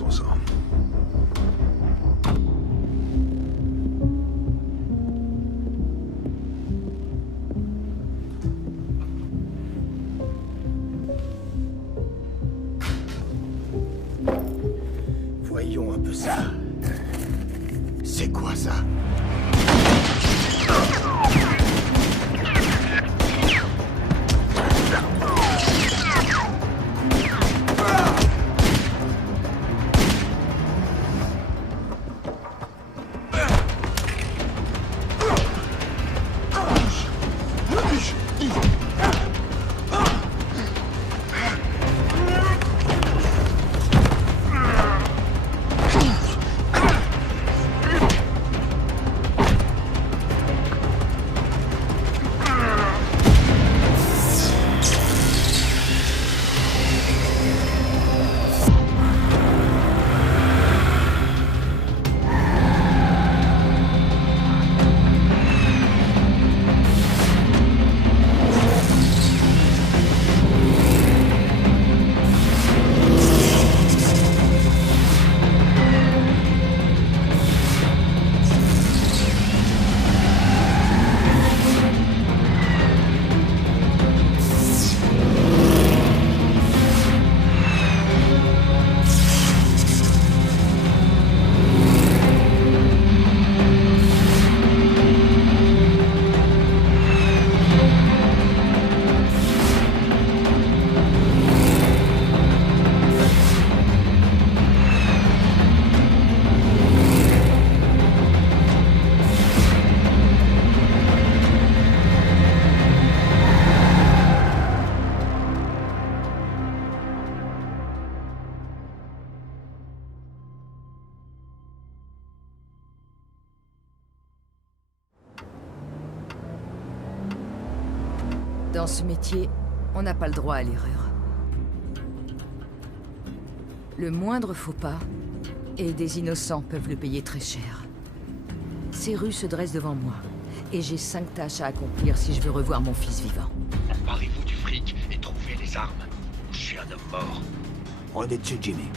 Finissons ça. Voyons un peu ça. C'est quoi ça? Dans ce métier, on n'a pas le droit à l'erreur. Le moindre faux pas, et des innocents peuvent le payer très cher. Ces rues se dressent devant moi, et j'ai 5 tâches à accomplir si je veux revoir mon fils vivant. Emparez-vous du fric et trouvez les armes. Je suis un homme mort. On est dessus, Jimmy.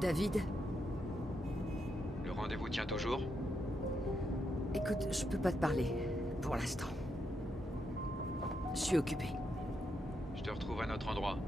David? Le rendez-vous tient toujours? Écoute, je peux pas te parler, pour l'instant. Je suis occupé. Je te retrouve à notre endroit.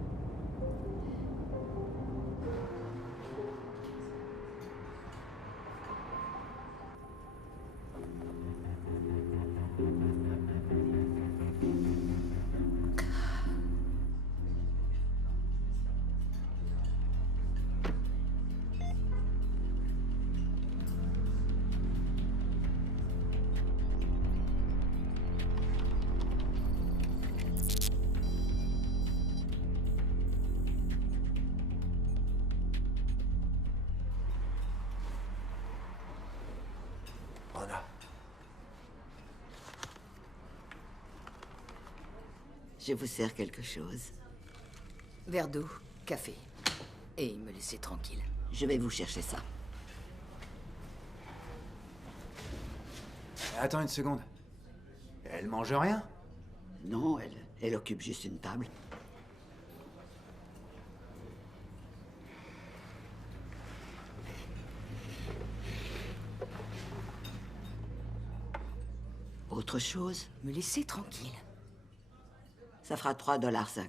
Je vous sers quelque chose. Verre d'eau, café. Et me laisser tranquille. Je vais vous chercher ça. Attends une seconde. Elle mange rien? Non, elle occupe juste une table. Autre chose? Me laisser tranquille. Ça fera 3,50 $.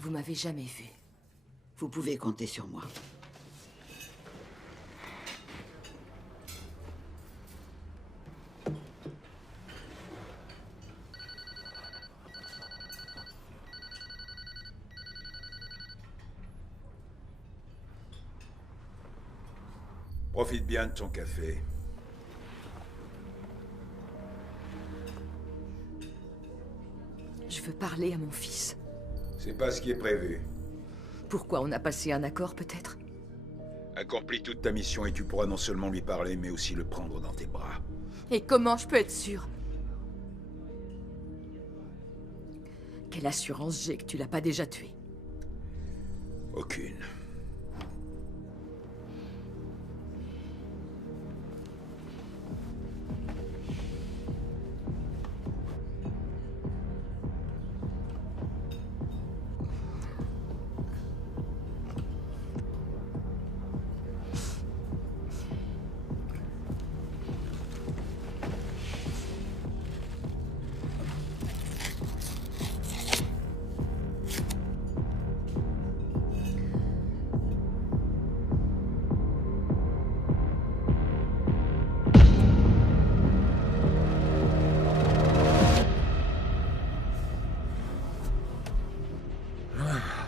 Vous m'avez jamais vu. Vous pouvez compter sur moi. Profite bien de ton café. Je veux parler à mon fils. C'est pas ce qui est prévu. Pourquoi on a passé un accord, peut-être? Accomplis toute ta mission et tu pourras non seulement lui parler, mais aussi le prendre dans tes bras. Et comment je peux être sûre? Quelle assurance j'ai que tu l'as pas déjà tué? Aucune.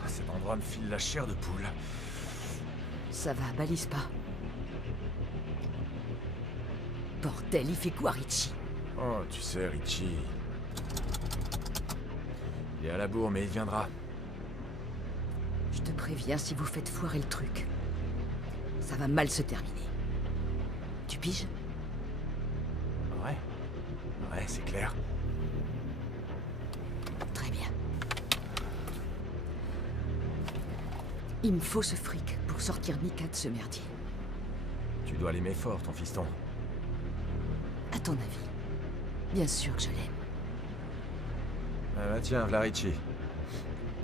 Cet endroit me file la chair de poule. Ça va, balise pas. Bordel, il fait quoi, Richie? Oh, tu sais, Richie... Il est à la bourre, mais il viendra. Je te préviens si vous faites foirer le truc. Ça va mal se terminer. Tu piges? Ouais. Ouais, c'est clair. Très bien. Il me faut ce fric pour sortir Mika de ce merdier. Tu dois l'aimer fort, ton fiston. À ton avis? Bien sûr que je l'aime. Ah bah tiens, v'là Richie.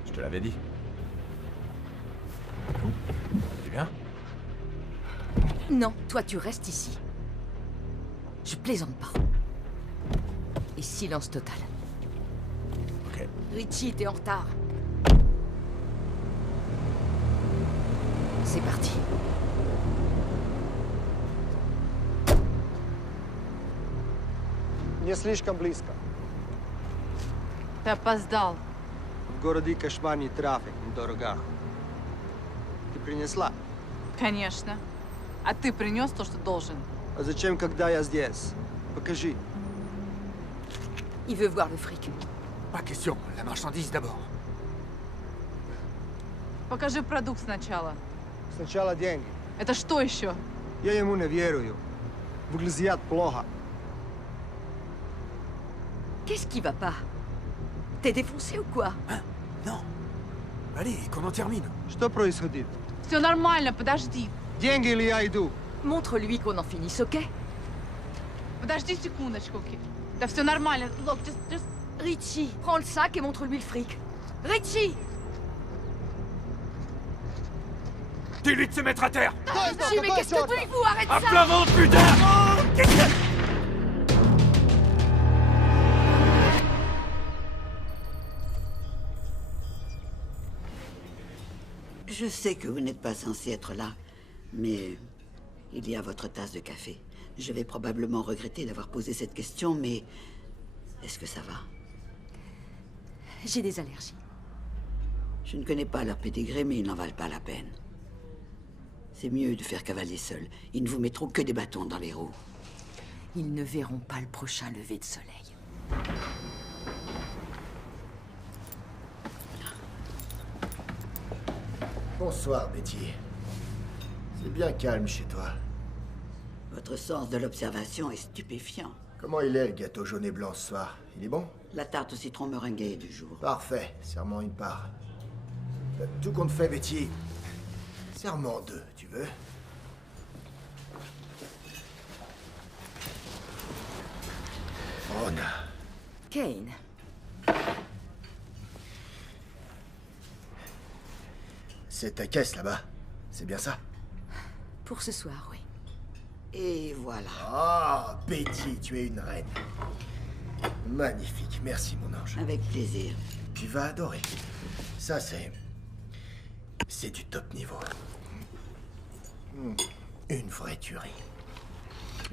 Je te l'avais dit. Tu viens? Non, toi tu restes ici. Je plaisante pas. Et silence total. Ok. Richie, t'es en retard. C'est parti. Не слишком близко. Ты опоздал. В городе кошмарный трафик на дорогах. Ты принесла? Конечно. А ты принес то, что должен? А зачем, когда я здесь? Покажи. Il veut voir le fric. Pas question, la marchandise d'abord. Покажи продукт сначала. Сначала деньги. Это что еще? Я ему не верую. Выглядит плохо. Qu'est-ce qui va pas? T'es défoncé ou quoi? Hein? Non. Allez, qu'on en termine. Что происходит? Все нормально, подожди. Деньги или я иду? Montre-lui qu'on en finisse, ok? Подожди секундочку, Ки. Да все нормально. Look, just... Richie, prends le sac et montre-lui le fric. Richie! Dis-lui de se mettre à terre! Richie, mais qu'est-ce que tu fous? Arrête À ça! plat ventre, putain! Qu'est-ce que... Je sais que vous n'êtes pas censé être là, mais il y a votre tasse de café. Je vais probablement regretter d'avoir posé cette question, mais est-ce que ça va? J'ai des allergies. Je ne connais pas leur pédigré, mais ils n'en valent pas la peine. C'est mieux de faire cavaler seul. Ils ne vous mettront que des bâtons dans les roues. Ils ne verront pas le prochain lever de soleil. Bonsoir, Betty. C'est bien calme chez toi. Votre sens de l'observation est stupéfiant. Comment il est, le gâteau jaune et blanc, ce soir? Il est bon? La tarte au citron meringuée du jour. Parfait. Serment une part. Tout compte fait, Betty. Serment 2, tu veux? Rona. Kane. C'est ta caisse, là-bas. C'est bien ça? Pour ce soir, oui. Et voilà. Ah, Betty, tu es une reine. Magnifique. Merci, mon ange. Avec plaisir. Tu vas adorer. Ça, c'est du top niveau. Une vraie tuerie.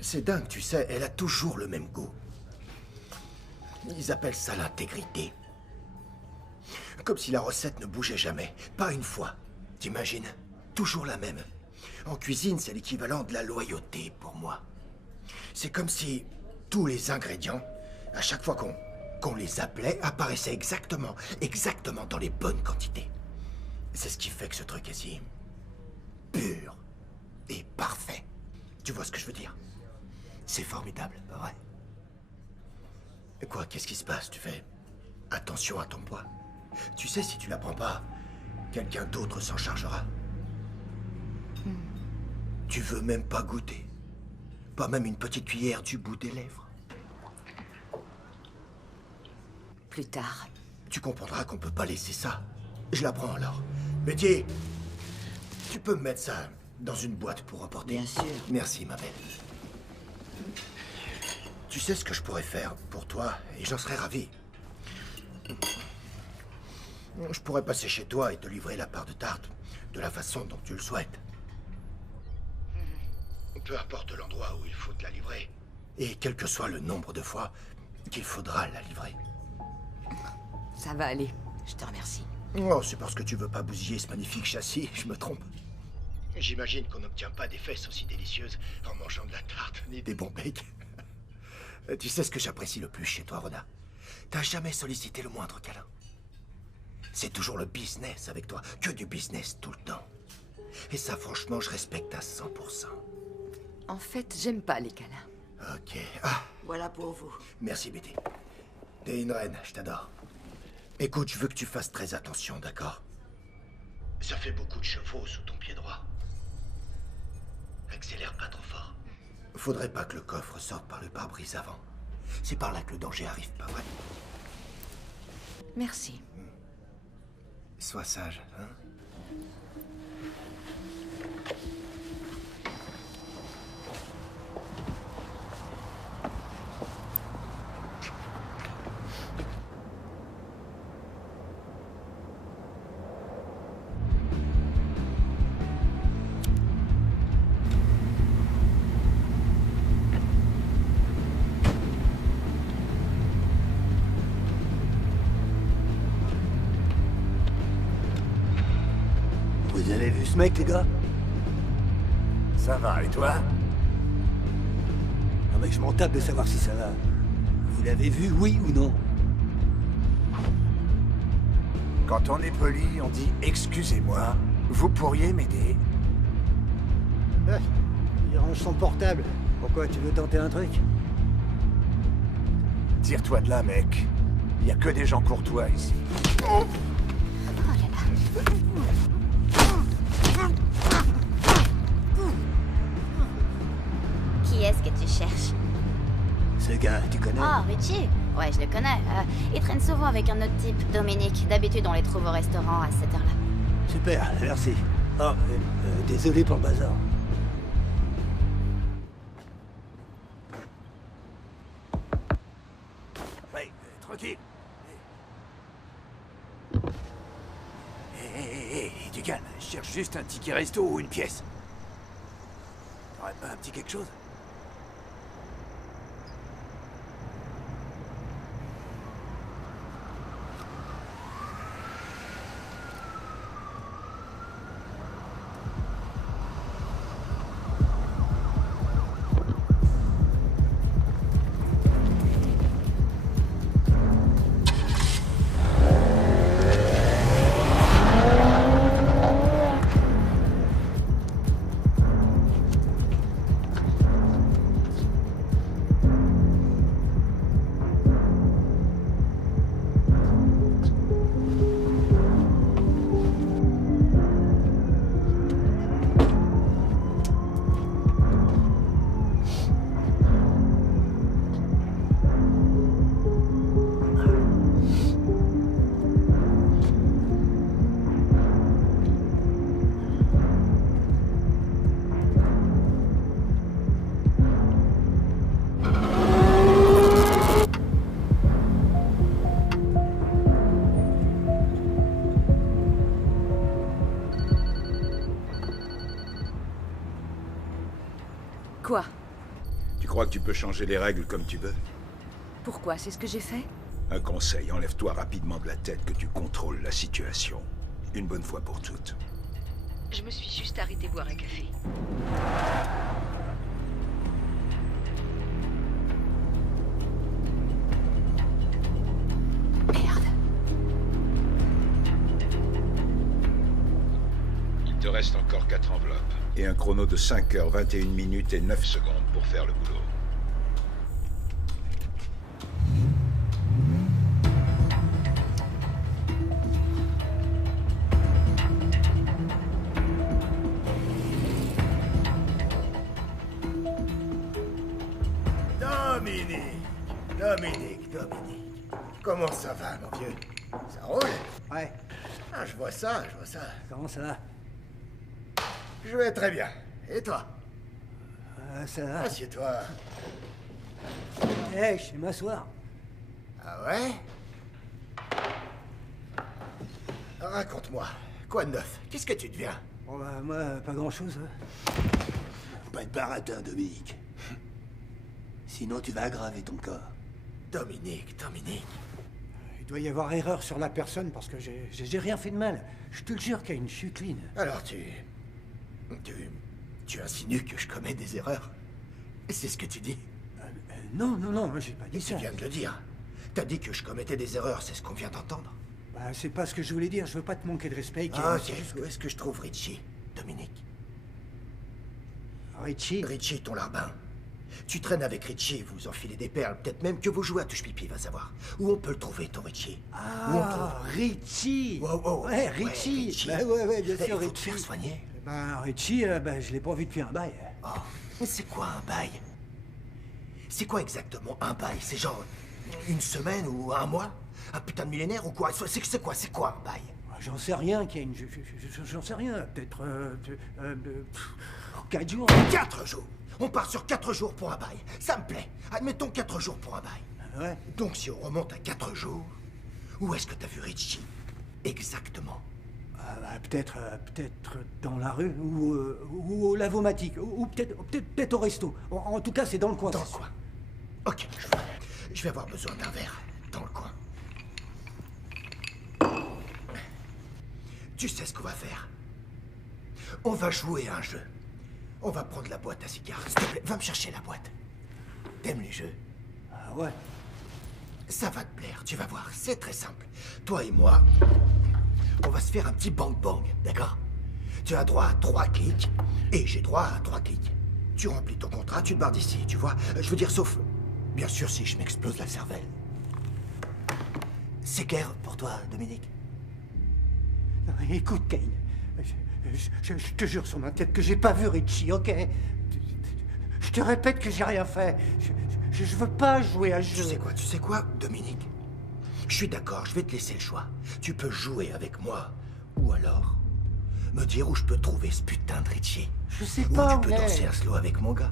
C'est dingue, tu sais, elle a toujours le même goût. Ils appellent ça l'intégrité. Comme si la recette ne bougeait jamais. Pas une fois. T'imagines? Toujours la même. En cuisine, c'est l'équivalent de la loyauté pour moi. C'est comme si tous les ingrédients, à chaque fois qu'on les appelait, apparaissaient exactement dans les bonnes quantités. C'est ce qui fait que ce truc est si pur et parfait. Tu vois ce que je veux dire? C'est formidable, ouais. Et quoi, qu'est-ce qui se passe? Tu fais attention à ton poids. Tu sais, si tu la prends pas, quelqu'un d'autre s'en chargera. Tu veux même pas goûter? Pas même une petite cuillère du bout des lèvres? Plus tard. Tu comprendras qu'on peut pas laisser ça. Je la prends alors. Betty, tu peux me mettre ça dans une boîte pour emporter? Bien sûr. Merci, ma belle. Tu sais ce que je pourrais faire pour toi, et j'en serais ravi. Je pourrais passer chez toi et te livrer la part de tarte de la façon dont tu le souhaites. Peu importe l'endroit où il faut te la livrer. Et quel que soit le nombre de fois qu'il faudra la livrer. Ça va aller. Je te remercie. Oh, c'est parce que tu veux pas bousiller ce magnifique châssis, je me trompe. J'imagine qu'on n'obtient pas des fesses aussi délicieuses en mangeant de la tarte, ni des bons becs. Tu sais ce que j'apprécie le plus chez toi, Rona? T'as jamais sollicité le moindre câlin. C'est toujours le business avec toi, que du business tout le temps. Et ça, franchement, je respecte à 100%. En fait, j'aime pas les câlins. Ok. Ah, Voilà pour vous. merci, Betty. T'es une reine, je t'adore. Écoute, je veux que tu fasses très attention, d'accord? Ça fait beaucoup de chevaux sous ton pied droit. Accélère pas trop fort. Faudrait pas que le coffre sorte par le pare-brise avant. C'est par là que le danger arrive, pas vrai? Merci. Sois sage, hein? Vous avez vu ce mec, les gars? Ça va, et toi? Non mais je m'en tape de savoir si ça va. Vous l'avez vu, oui ou non? Quand on est poli, on dit « Excusez-moi, vous pourriez m'aider ?» Il range son portable. Pourquoi, tu veux tenter un truc? Tire-toi de là, mec. Il y a que des gens courtois ici. Qui est-ce que tu cherches? Ce gars, tu connais? Oh, Richie? Ouais, je le connais. Il traîne souvent avec un autre type, Dominique. D'habitude, on les trouve au restaurant à cette heure-là. Super, merci. Oh, désolé pour le bazar. Ouais, tranquille. Hé, du calme. Je cherche juste un ticket resto ou une pièce. T'aurais pas un petit quelque chose? crois que tu peux changer les règles comme tu veux? Pourquoi? C'est ce que j'ai fait? Un conseil, enlève-toi rapidement de la tête que tu contrôles la situation. Une bonne fois pour toutes. Je me suis juste arrêté boire un café. Merde. Il te reste encore 4 enveloppes. Et un chrono de 5h, 21 minutes et 9 secondes pour faire le boulot. Dominique. Comment ça va, mon vieux? Ça roule? Ouais. Ah, je vois ça. Comment ça va? Je vais très bien. Et toi? Ça va. Assieds-toi. Eh, je sais m'asseoir. Ah ouais? Raconte-moi. Quoi de neuf? Qu'est-ce que tu deviens? Bon, bah, moi, pas grand-chose. Pas de baratin, Dominique. Sinon, tu vas aggraver ton corps. Dominique. Il doit y avoir erreur sur la personne parce que j'ai rien fait de mal. Je te le jure qu'il y a une chuteline. Alors tu insinues que je commets des erreurs? C'est ce que tu dis? Non, j'ai pas dit Tu ça. viens de le dire. T'as dit que je commettais des erreurs, c'est ce qu'on vient d'entendre. Bah, c'est pas ce que je voulais dire. Je veux pas te manquer de respect. Ah, ok. Où est-ce que je trouve Richie, Dominique? Richie, ton larbin. Tu traînes avec Richie, vous enfilez des perles, peut-être même que vous jouez à touche-pipi, va savoir. Où on peut le trouver, ton Richie? Où on trouve? Richie. Wow. Ouais, Richie. Bah, ouais, bien sûr, faut te Richie. faire soigner. Richie, je l'ai pas vu depuis un bail. Oh, mais c'est quoi un bail? C'est quoi exactement un bail? C'est genre une semaine ou un mois? Un putain de millénaire ou quoi? C'est quoi un bail? J'en sais rien, Kane. J'en sais rien. Peut-être 4 jours. 4 jours. On part sur 4 jours pour un bail. Ça me plaît. Admettons 4 jours pour un bail. Ouais. Donc si on remonte à 4 jours, où est-ce que t'as vu Richie? Exactement. Peut-être dans la rue ou au lavomatique ou peut-être au resto. En tout cas, c'est dans le coin. Dans le coin. Ok, je vais avoir besoin d'un verre dans le coin. Tu sais ce qu'on va faire? On va jouer à un jeu. On va prendre la boîte à cigares. S'il te plaît, va me chercher la boîte. T'aimes les jeux? Ah ouais. Ça va te plaire, tu vas voir. C'est très simple. Toi et moi, on va se faire un petit bang-bang, d'accord? Tu as droit à 3 clics, et j'ai droit à 3 clics. Tu remplis ton contrat, tu te barres d'ici, tu vois? Je veux dire, sauf... Bien sûr, si je m'explose la cervelle. C'est clair pour toi, Dominique? Écoute, Kane. Je te jure sur ma tête que j'ai pas vu Richie, ok? Je te répète que j'ai rien fait. Je veux pas jouer à jeu. Tu sais quoi, Dominique? Je suis d'accord, je vais te laisser le choix. Tu peux jouer avec moi, ou alors me dire où je peux trouver ce putain de Richie. Je sais pas, ou tu peux danser un slow avec mon gars.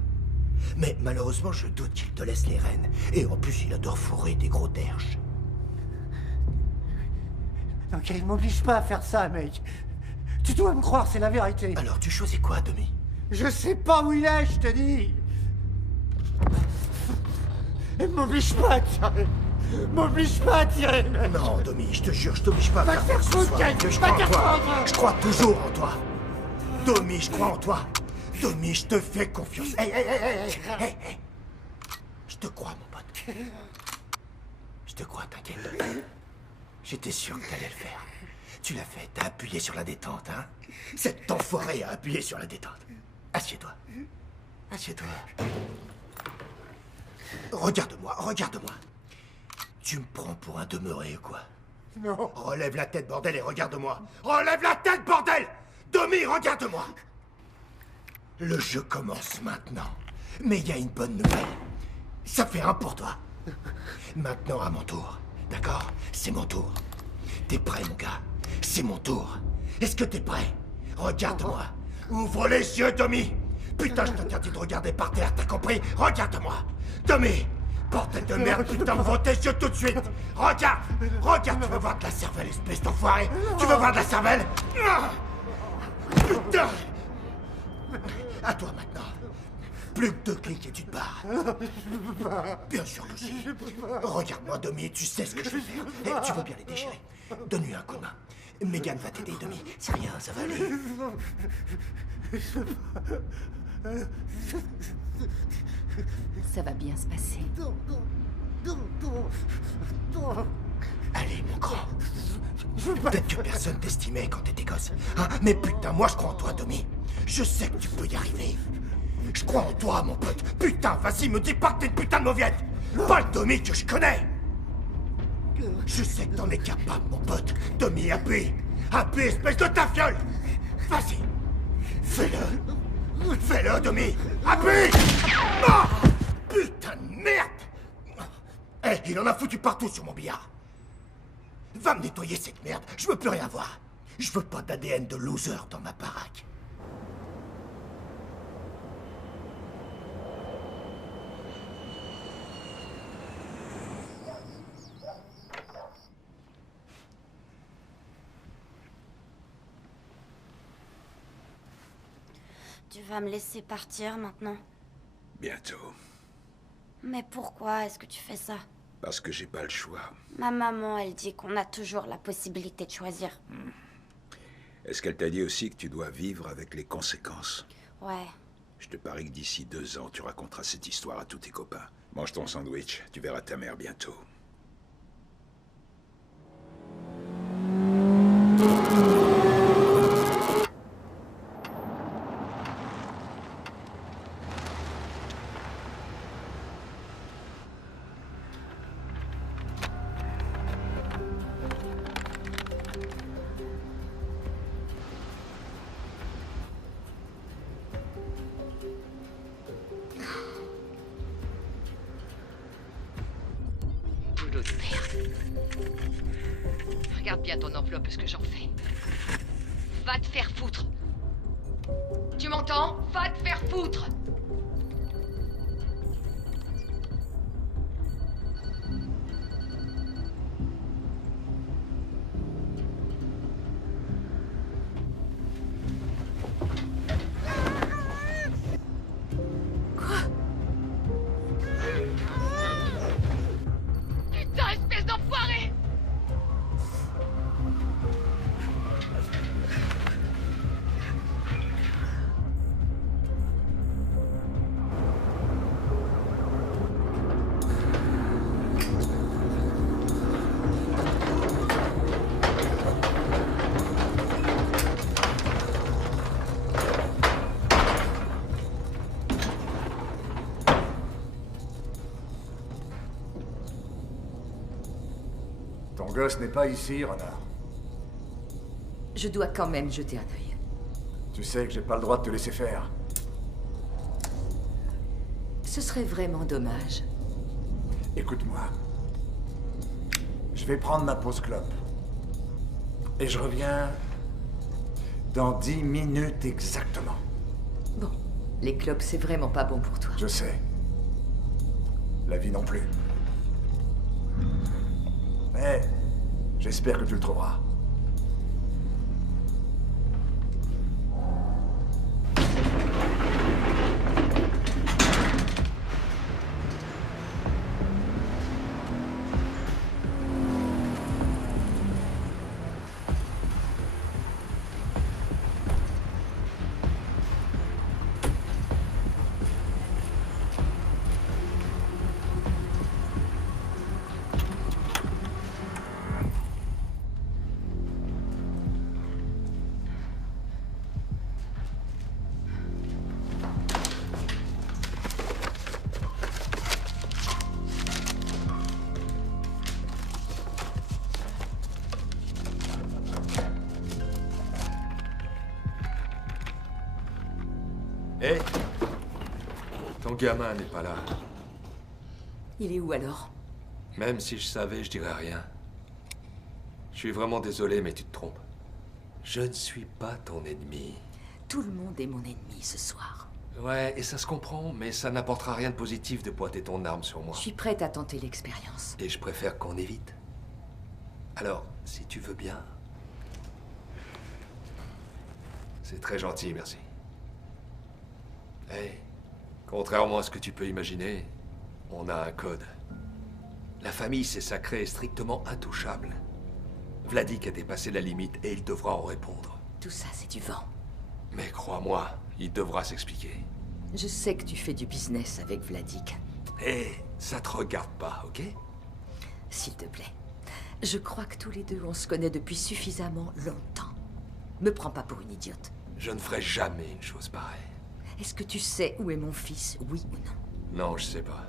Mais malheureusement, je doute qu'il te laisse les rênes. Et en plus, il adore fourrer des gros derches. Ok, il m'oblige pas à faire ça, mec. Tu dois me croire, c'est la vérité. Alors, tu choisis quoi, Domi? Je sais pas où il est, je te dis. Et m'oblige pas à tirer. M'oblige pas à tirer, mec. Non, Domi, je te jure, je t'oblige pas à Va faire te ce faire soir. foutre, Je crois en toi. Kane. Je crois toujours en toi. Domi, je crois en toi. Domi, je te fais confiance. Hey. Je te crois, mon pote. Je te crois, t'inquiète. J'étais sûr que t'allais le faire. Tu l'as fait, t'as appuyé sur la détente, hein? Cet enfoiré a appuyé sur la détente. Assieds-toi. Assieds-toi. Regarde-moi. Tu me prends pour un demeuré ou quoi? Non. Relève la tête, bordel, et regarde-moi. Relève la tête, bordel! Domi, regarde-moi! Le jeu commence maintenant. Mais il y a une bonne nouvelle. Ça fait 1 pour toi. Maintenant, à mon tour. D'accord? C'est mon tour. T'es prêt, mon gars? C'est mon tour. Est-ce que t'es prêt? Regarde-moi. Ouvre les yeux, Domi. Putain, je t'interdis de regarder par terre, t'as compris? Regarde-moi. Domi! Bordel de merde, putain, ouvre tes yeux tout de suite. Regarde, tu veux voir de la cervelle, espèce d'enfoiré? Tu veux voir de la cervelle? Putain! À toi maintenant. Plus que 2 clics et tu te barres. Bien sûr que si. Regarde-moi, Domi, tu sais ce que je vais faire. Eh, tu veux bien les déchirer. Donne-lui un coup de main. Megan va t'aider, Domi. C'est rien, ça va aller. Ça va bien se passer. Allez, mon grand. Peut-être que personne t'estimait quand t'étais gosse. Hein, mais putain, moi je crois en toi, Domi. Je sais que tu peux y arriver. Je crois en toi, mon pote. Putain, vas-y, me dis pas que t'es une putain de mauviette. Pas le Domi que je connais. Je sais que t'en es capable, mon pote. Domi, appuie. Appuie, espèce de tafiole. Vas-y. Fais-le. Fais-le, Domi. Appuie. Ah, putain de merde. Eh, il en a foutu partout sur mon billard. Va me nettoyer cette merde. Je veux plus rien voir. Je veux pas d'ADN de loser dans ma baraque. Tu vas me laisser partir maintenant? Bientôt. Mais pourquoi est-ce que tu fais ça? Parce que j'ai pas le choix. Ma maman, elle dit qu'on a toujours la possibilité de choisir. Est-ce qu'elle t'a dit aussi que tu dois vivre avec les conséquences? Ouais. Je te parie que d'ici 2 ans, tu raconteras cette histoire à tous tes copains. Mange ton sandwich, tu verras ta mère bientôt. Boulot de merde. Regarde bien ton enveloppe, ce que j'en fais. Va te faire foutre. Tu m'entends? Va te faire foutre. Putain, espèce d'enfoiré! Ton gosse n'est pas ici, renard. Je dois quand même jeter un œil. Tu sais que j'ai pas le droit de te laisser faire. Ce serait vraiment dommage. Écoute-moi. Je vais prendre ma pause clope. Et je reviens dans 10 minutes exactement. Bon, les clopes, c'est vraiment pas bon pour toi. Je sais. La vie non plus. Mais j'espère que tu le trouveras. Hé, ton gamin n'est pas là. Il est où alors? Même si je savais, je dirais rien. Je suis vraiment désolé, mais tu te trompes. Je ne suis pas ton ennemi. Tout le monde est mon ennemi ce soir. Ouais, et ça se comprend, mais ça n'apportera rien de positif de pointer ton arme sur moi. Je suis prête à tenter l'expérience. Et je préfère qu'on évite. Alors, si tu veux bien... C'est très gentil, merci. Hé, Contrairement à ce que tu peux imaginer, on a un code. La famille s'est sacrée et strictement intouchable. Vladik a dépassé la limite et il devra en répondre. Tout ça, c'est du vent. Mais crois-moi, il devra s'expliquer. Je sais que tu fais du business avec Vladik. Hé, ça te regarde pas, ok? S'il te plaît. Je crois que tous les deux, on se connaît depuis suffisamment longtemps. Me prends pas pour une idiote. Je ne ferai jamais une chose pareille. Est-ce que tu sais où est mon fils, oui ou non? Non, je sais pas.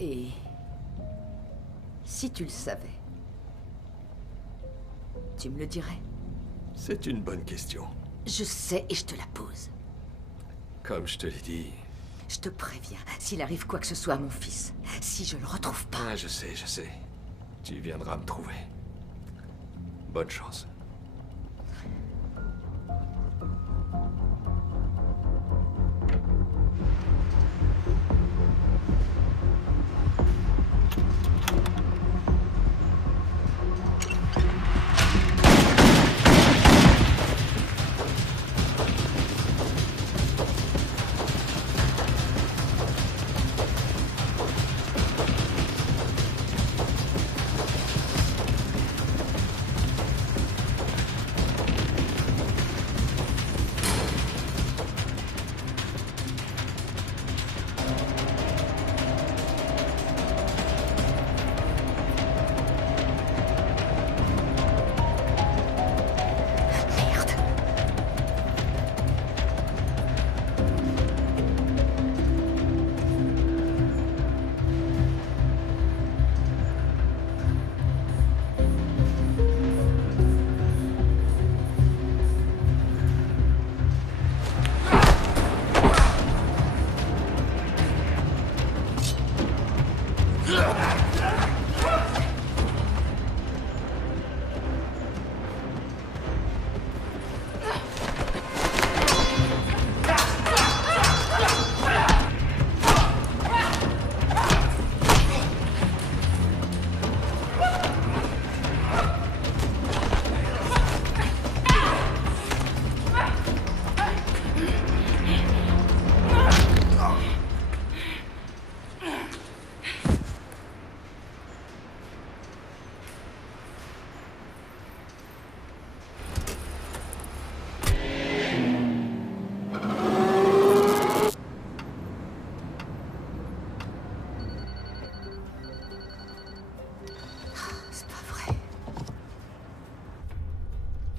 Et... si tu le savais, tu me le dirais? C'est une bonne question. Je sais et je te la pose. Comme je te l'ai dit... Je te préviens, s'il arrive quoi que ce soit à mon fils, si je le retrouve pas... Ah, je sais. Tu viendras me trouver. Bonne chance.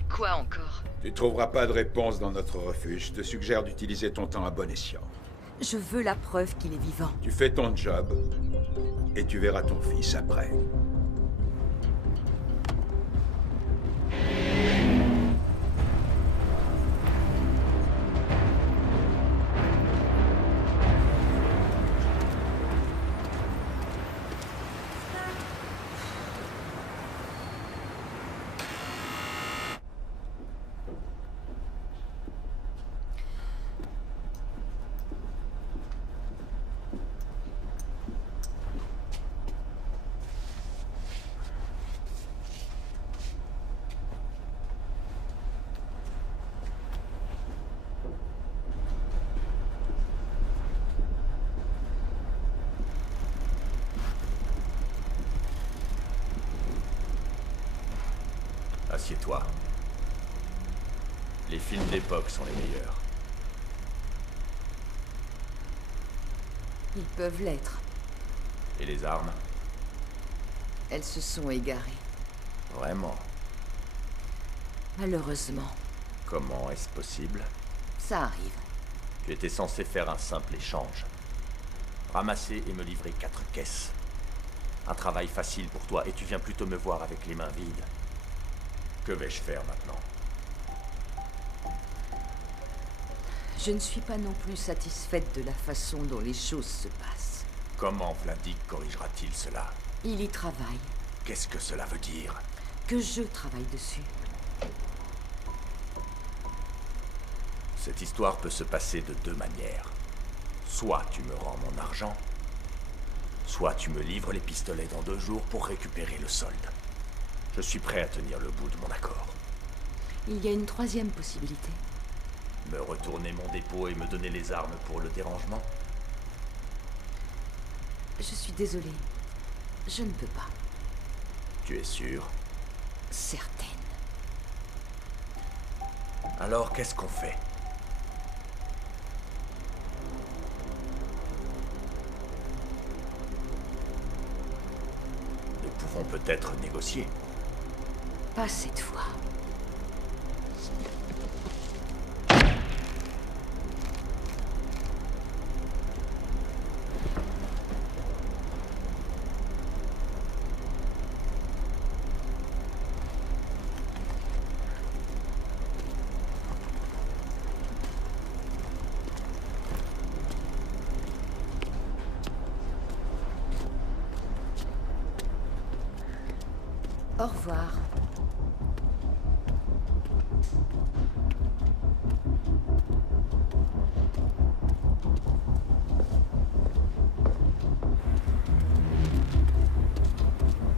Quoi encore? Tu trouveras pas de réponse dans notre refuge. Je te suggère d'utiliser ton temps à bon escient. Je veux la preuve qu'il est vivant. Tu fais ton job, et tu verras ton fils après. Assieds-toi. Les films d'époque sont les meilleurs. Ils peuvent l'être. Et les armes? Elles se sont égarées. Vraiment? Malheureusement. Comment est-ce possible? Ça arrive. Tu étais censé faire un simple échange. Ramasser et me livrer 4 caisses. Un travail facile pour toi et tu viens plutôt me voir avec les mains vides. Que vais-je faire maintenant? Je ne suis pas non plus satisfaite de la façon dont les choses se passent. Comment Vladik corrigera-t-il cela? Il y travaille. Qu'est-ce que cela veut dire? Que je travaille dessus. Cette histoire peut se passer de 2 manières. Soit tu me rends mon argent, soit tu me livres les pistolets dans 2 jours pour récupérer le solde. Je suis prêt à tenir le bout de mon accord. Il y a une 3e possibilité. Me retourner mon dépôt et me donner les armes pour le dérangement? Je suis désolée. Je ne peux pas. Tu es sûre? Certaine. Alors qu'est-ce qu'on fait? Nous pouvons peut-être négocier. Pas cette fois. Au revoir.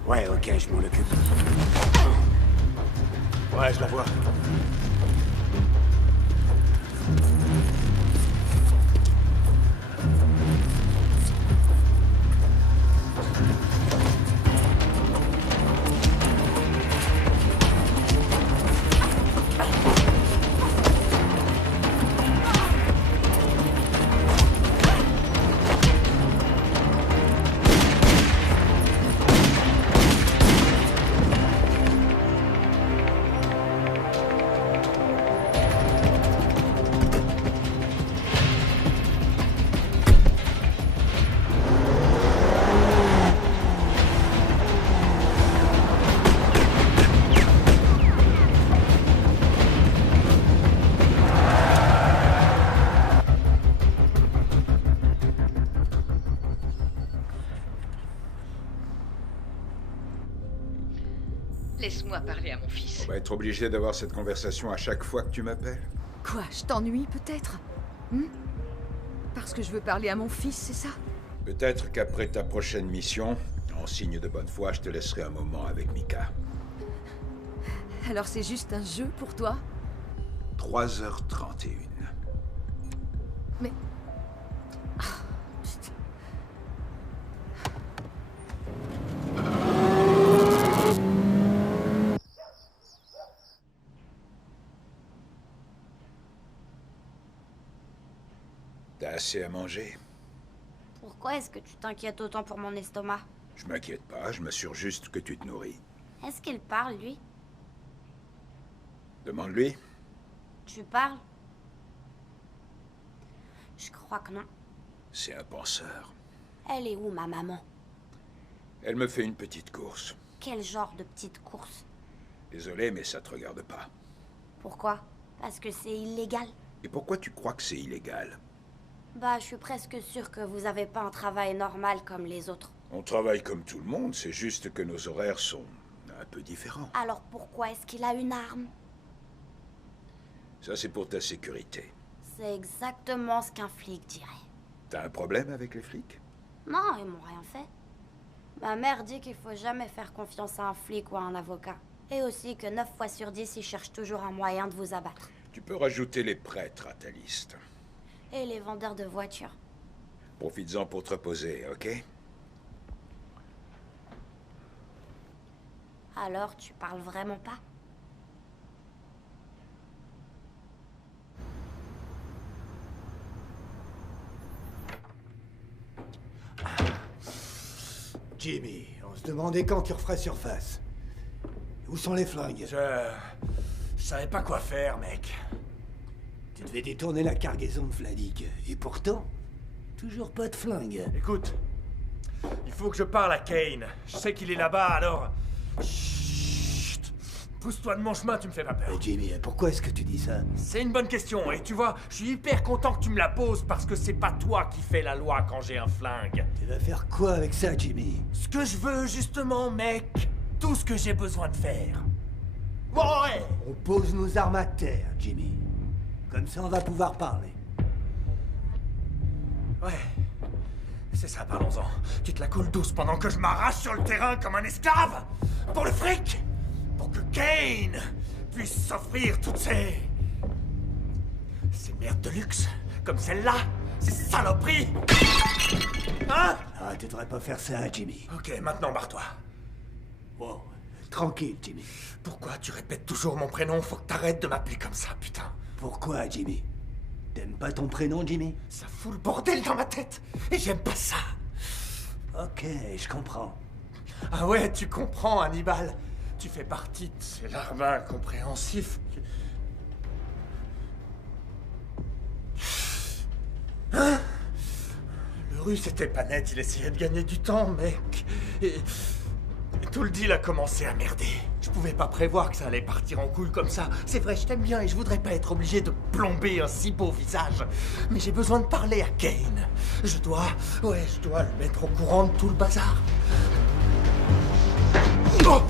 Ouais, ok, je m'en occupe. Ouais, je la vois. Laisse-moi parler à mon fils. On va être obligé d'avoir cette conversation à chaque fois que tu m'appelles. Quoi, je t'ennuie peut-être? Parce que je veux parler à mon fils, c'est ça? Peut-être qu'après ta prochaine mission, en signe de bonne foi, je te laisserai un moment avec Mika. Alors c'est juste un jeu pour toi? 3h31. Mais... T'as assez à manger? Pourquoi est-ce que tu t'inquiètes autant pour mon estomac? Je m'inquiète pas, je m'assure juste que tu te nourris. Est-ce qu'il parle, lui? Demande-lui. Tu parles? Je crois que non. C'est un penseur. Elle est où, ma maman? Elle me fait une petite course. Quel genre de petite course? Désolé, mais ça te regarde pas. Pourquoi? Parce que c'est illégal. Et pourquoi tu crois que c'est illégal? Bah, je suis presque sûre que vous avez pas un travail normal comme les autres. On travaille comme tout le monde, c'est juste que nos horaires sont un peu différents. Alors pourquoi est-ce qu'il a une arme? Ça, c'est pour ta sécurité. C'est exactement ce qu'un flic dirait. T'as un problème avec les flics? Non, ils m'ont rien fait. Ma mère dit qu'il faut jamais faire confiance à un flic ou à un avocat. Et aussi que 9 fois sur 10, ils cherchent toujours un moyen de vous abattre. Tu peux rajouter les prêtres à ta liste. Et les vendeurs de voitures. Profites-en pour te reposer, ok? Alors, tu parles vraiment pas? Jimmy, on se demandait quand tu referais surface. Où sont les flingues? Je savais pas quoi faire, mec. Tu devais détourner la cargaison de Vladik. Et pourtant, toujours pas de flingue. Écoute, il faut que je parle à Kane. Je sais qu'il est là-bas, alors... Chut. Pousse-toi de mon chemin, tu me fais pas peur. Jimmy, pourquoi est-ce que tu dis ça? C'est une bonne question, et tu vois, je suis hyper content que tu me la poses, parce que c'est pas toi qui fais la loi quand j'ai un flingue. Tu vas faire quoi avec ça, Jimmy? Ce que je veux, justement, mec. Tout ce que j'ai besoin de faire. Ouais! On pose nos armes à terre, Jimmy. Comme ça, on va pouvoir parler. Ouais. C'est ça, parlons-en. Tu te la coules douce pendant que je m'arrache sur le terrain comme un esclave? Pour le fric? Pour que Kane puisse s'offrir toutes ces Ces merdes de luxe, comme celle-là, ces saloperies. Hein? Ah, tu devrais pas faire ça, Jimmy. Ok, maintenant barre-toi. Bon, tranquille, Jimmy. Pourquoi tu répètes toujours mon prénom? Faut que t'arrêtes de m'appeler comme ça, putain. Pourquoi, Jimmy? T'aimes pas ton prénom, Jimmy? Ça fout le bordel dans ma tête, et j'aime pas ça. Ok, je comprends. Ah ouais, tu comprends, Hannibal. Tu fais partie de ces larbins incompréhensifs. Hein? Le russe était pas net, il essayait de gagner du temps, mec. Et tout le deal a commencé à merder. Je pouvais pas prévoir que ça allait partir en couille comme ça. C'est vrai, je t'aime bien et je voudrais pas être obligé de plomber un si beau visage. Mais j'ai besoin de parler à Kane. Je dois le mettre au courant de tout le bazar. Oh!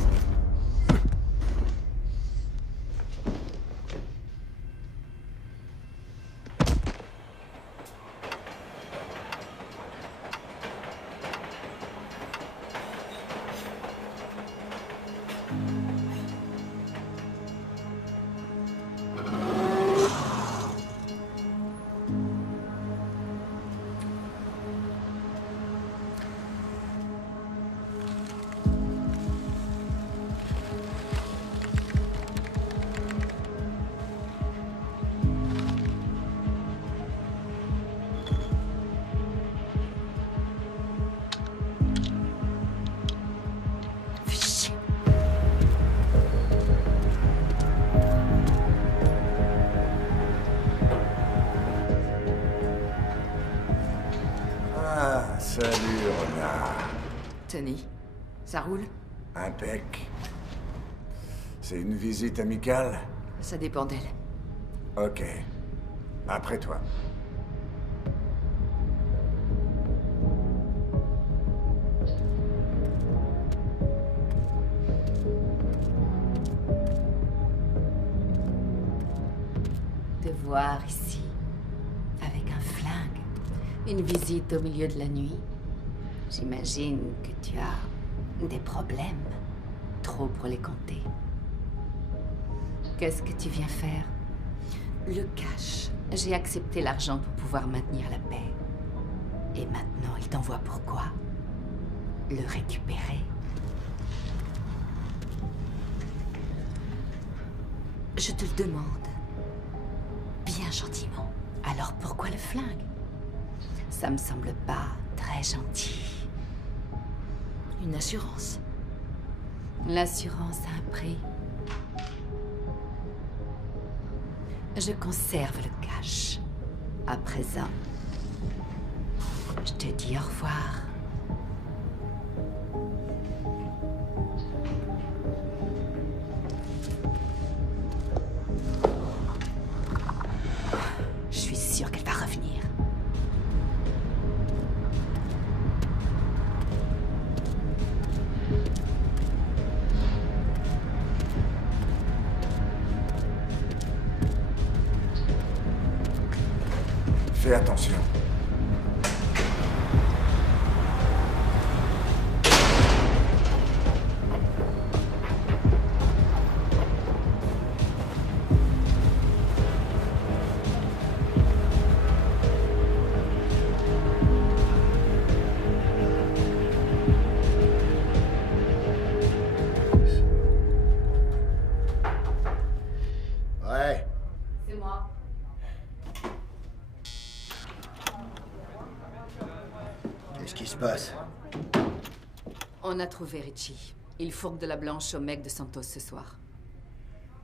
Salut, renard. Tony, ça roule? Impec. C'est une visite amicale? Ça dépend d'elle. Ok. Après toi. Te voir ici, avec un flingue, une visite au milieu de la nuit. J'imagine que tu as des problèmes, trop pour les compter. Qu'est-ce que tu viens faire? Le cash. J'ai accepté l'argent pour pouvoir maintenir la paix. Et maintenant, il t'envoie pourquoi? Le récupérer. Je te le demande. Bien gentiment. Alors pourquoi le flingue? Ça me semble pas très gentil. Une assurance. L'assurance a un prix. Je conserve le cash. À présent, je te dis au revoir. Je suis sûre qu'elle va revenir. Fais attention. Ouais. C'est moi. Qu'est-ce qui se passe? On a trouvé Richie. Il fourgue de la blanche au mec de Santos ce soir.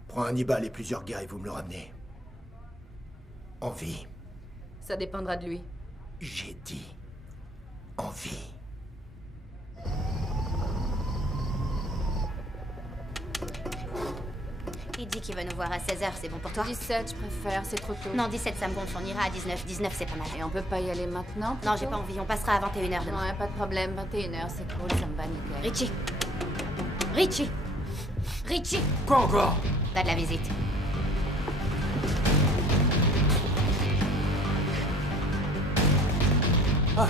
Prends Hannibal et plusieurs gars et vous me le ramenez. En vie. Ça dépendra de lui. J'ai dit en vie. Il dit qu'il va nous voir à 16h, c'est bon pour toi? 17, je préfère, c'est trop tôt. Non, 17, ça me gonfle, on ira à 19. 19, c'est pas mal. Et on peut pas y aller maintenant? Non, j'ai pas envie, on passera à 21h demain. Ouais, pas de problème, 21h, c'est cool, ça me va nickel. Richie! Richie! Richie! Quoi encore? T'as de la visite. Ah,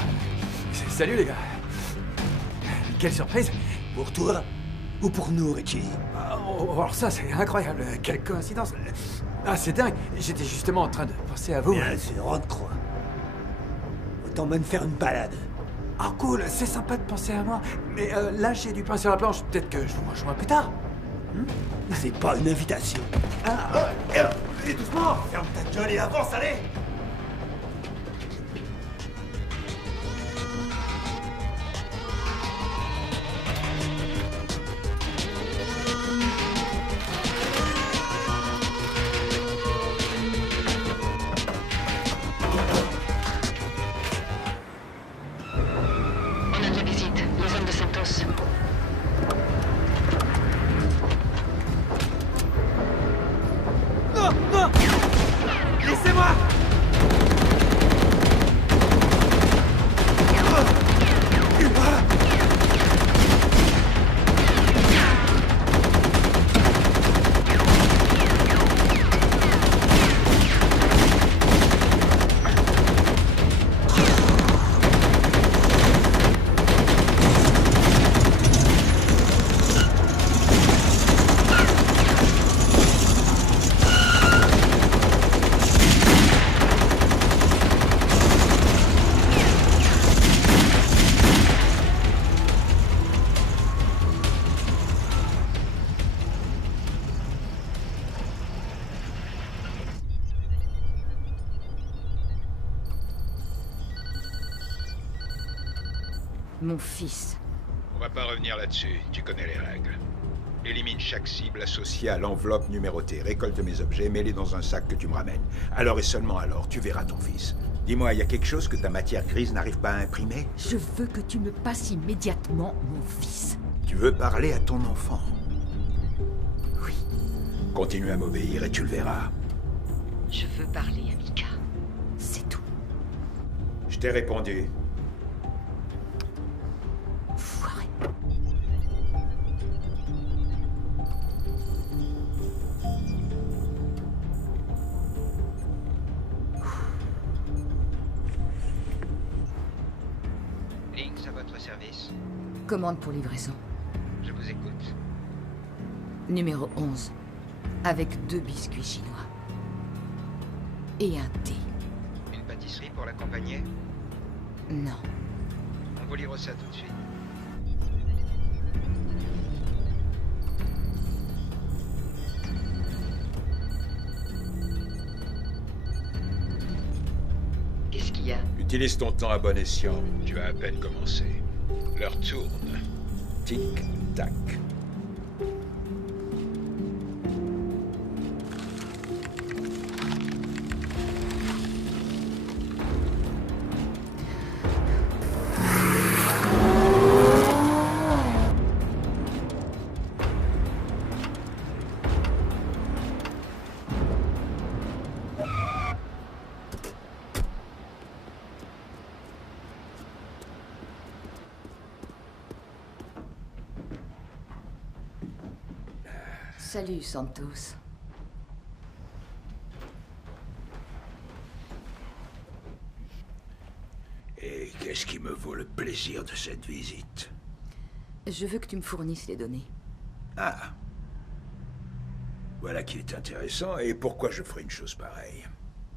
salut les gars. Quelle surprise. Pour toi, Ou pour nous, Richie? Oh, alors ça, c'est incroyable. Quelle coïncidence. Ah, c'est dingue. J'étais justement en train de penser à vous. Bien sûr, on te croit. Autant même faire une balade. Ah, cool. C'est sympa de penser à moi. Mais là, j'ai du pain sur la planche. Peut-être que je vous rejoins plus tard. C'est pas une invitation. Et doucement. Ferme ta gueule et avance, allez. On a de la visite, les hommes de Santos. Non, non. Laissez-moi. Mon fils. On va pas revenir là-dessus, tu connais les règles. Élimine chaque cible associée à l'enveloppe numérotée, récolte mes objets, mets-les dans un sac que tu me ramènes. Alors et seulement alors, tu verras ton fils. Dis-moi, il y a quelque chose que ta matière grise n'arrive pas à imprimer? Je veux que tu me passes immédiatement mon fils. Tu veux parler à ton enfant? Oui. Continue à m'obéir et tu le verras. Je veux parler à Mika. C'est tout. Je t'ai répondu. Foiré. Lynx à votre service. Commande pour livraison. Je vous écoute. Numéro 11. Avec 2 biscuits chinois. Et un thé. Une pâtisserie pour l'accompagner? Non. On vous livre ça tout de suite. Qu'est-ce qu'il y a? Utilise ton temps à bon escient. Tu as à peine commencé. L'heure tourne. Tic-tac. Salut, Santos. Et qu'est-ce qui me vaut le plaisir de cette visite? Je veux que tu me fournisses les données. Ah. Voilà qui est intéressant. Et pourquoi je ferais une chose pareille?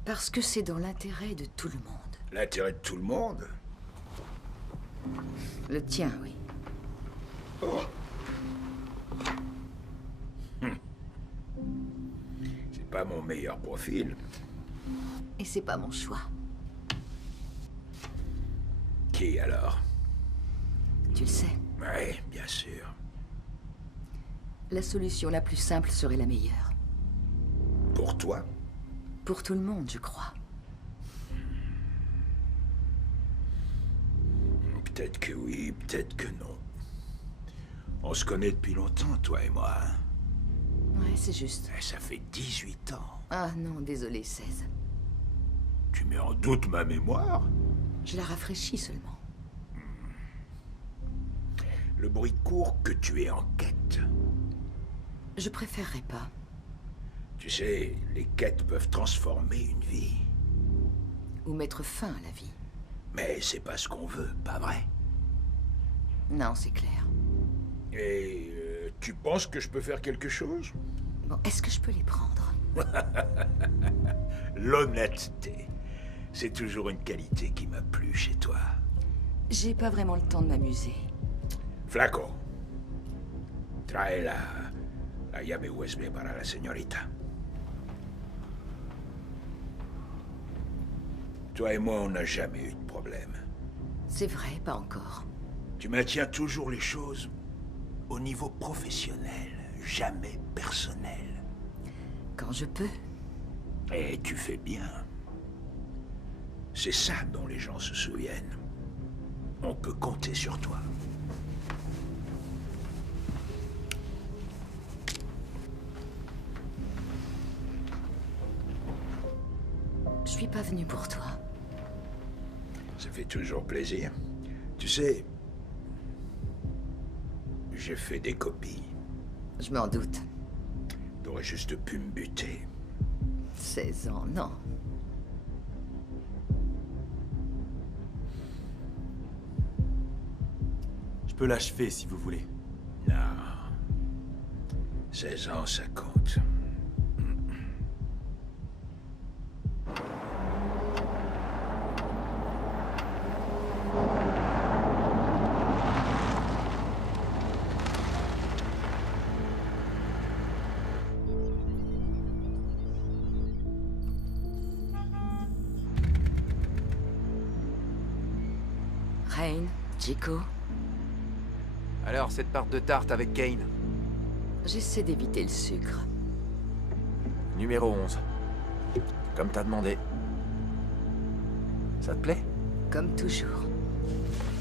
Parce que c'est dans l'intérêt de tout le monde. L'intérêt de tout le monde? Le tien, oui. Oh. C'est pas mon meilleur profil. Et c'est pas mon choix. Qui alors? Tu le sais. Oui, bien sûr. La solution la plus simple serait la meilleure. Pour toi? Pour tout le monde, je crois. Peut-être que oui, peut-être que non. On se connaît depuis longtemps, toi et moi. Hein? Ouais, c'est juste. Ça fait 18 ans. Ah non, désolé, 16. Tu mets en doute ma mémoire? Je la rafraîchis seulement. Le bruit court que tu es en quête. Je préférerais pas. Tu sais, les quêtes peuvent transformer une vie. Ou mettre fin à la vie. Mais c'est pas ce qu'on veut, pas vrai? Non, c'est clair. Et Tu penses que je peux faire quelque chose? Bon, est-ce que je peux les prendre? L'honnêteté. C'est toujours une qualité qui m'a plu chez toi. J'ai pas vraiment le temps de m'amuser. Flaco. Trae la llave USB para la señorita. Toi et moi, on n'a jamais eu de problème. C'est vrai, pas encore. Tu maintiens toujours les choses au niveau professionnel, jamais personnel. Quand je peux. Et tu fais bien. C'est ça dont les gens se souviennent. On peut compter sur toi. Je suis pas venu pour toi. Ça fait toujours plaisir. Tu sais, j'ai fait des copies. Je m'en doute. T'aurais juste pu me buter. 16 ans, non. Je peux l'achever si vous voulez. Non. 16 ans, ça compte. Rain, Chico. Alors, cette part de tarte avec Kane? J'essaie d'éviter le sucre. Numéro 11. Comme t'as demandé. Ça te plaît? Comme toujours.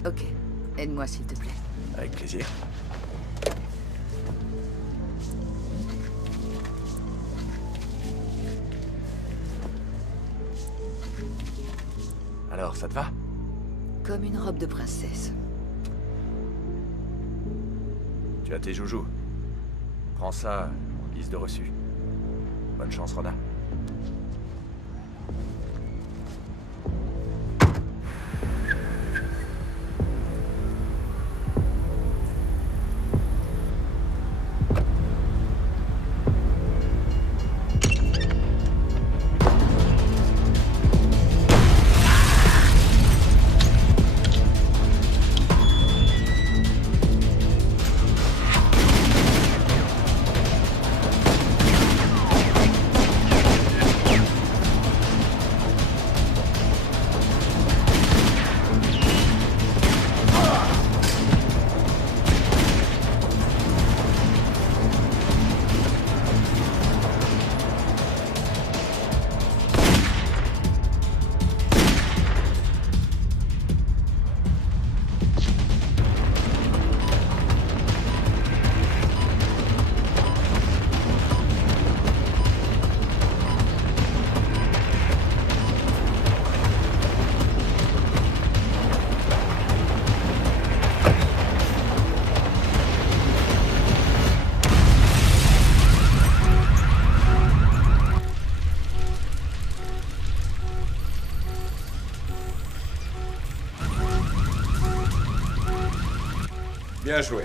Ok, aide-moi s'il te plaît. Avec plaisir. Alors, ça te va? Comme une robe de princesse. Tu as tes joujoux. Prends ça en guise de reçu. Bonne chance, Rona. Bien joué.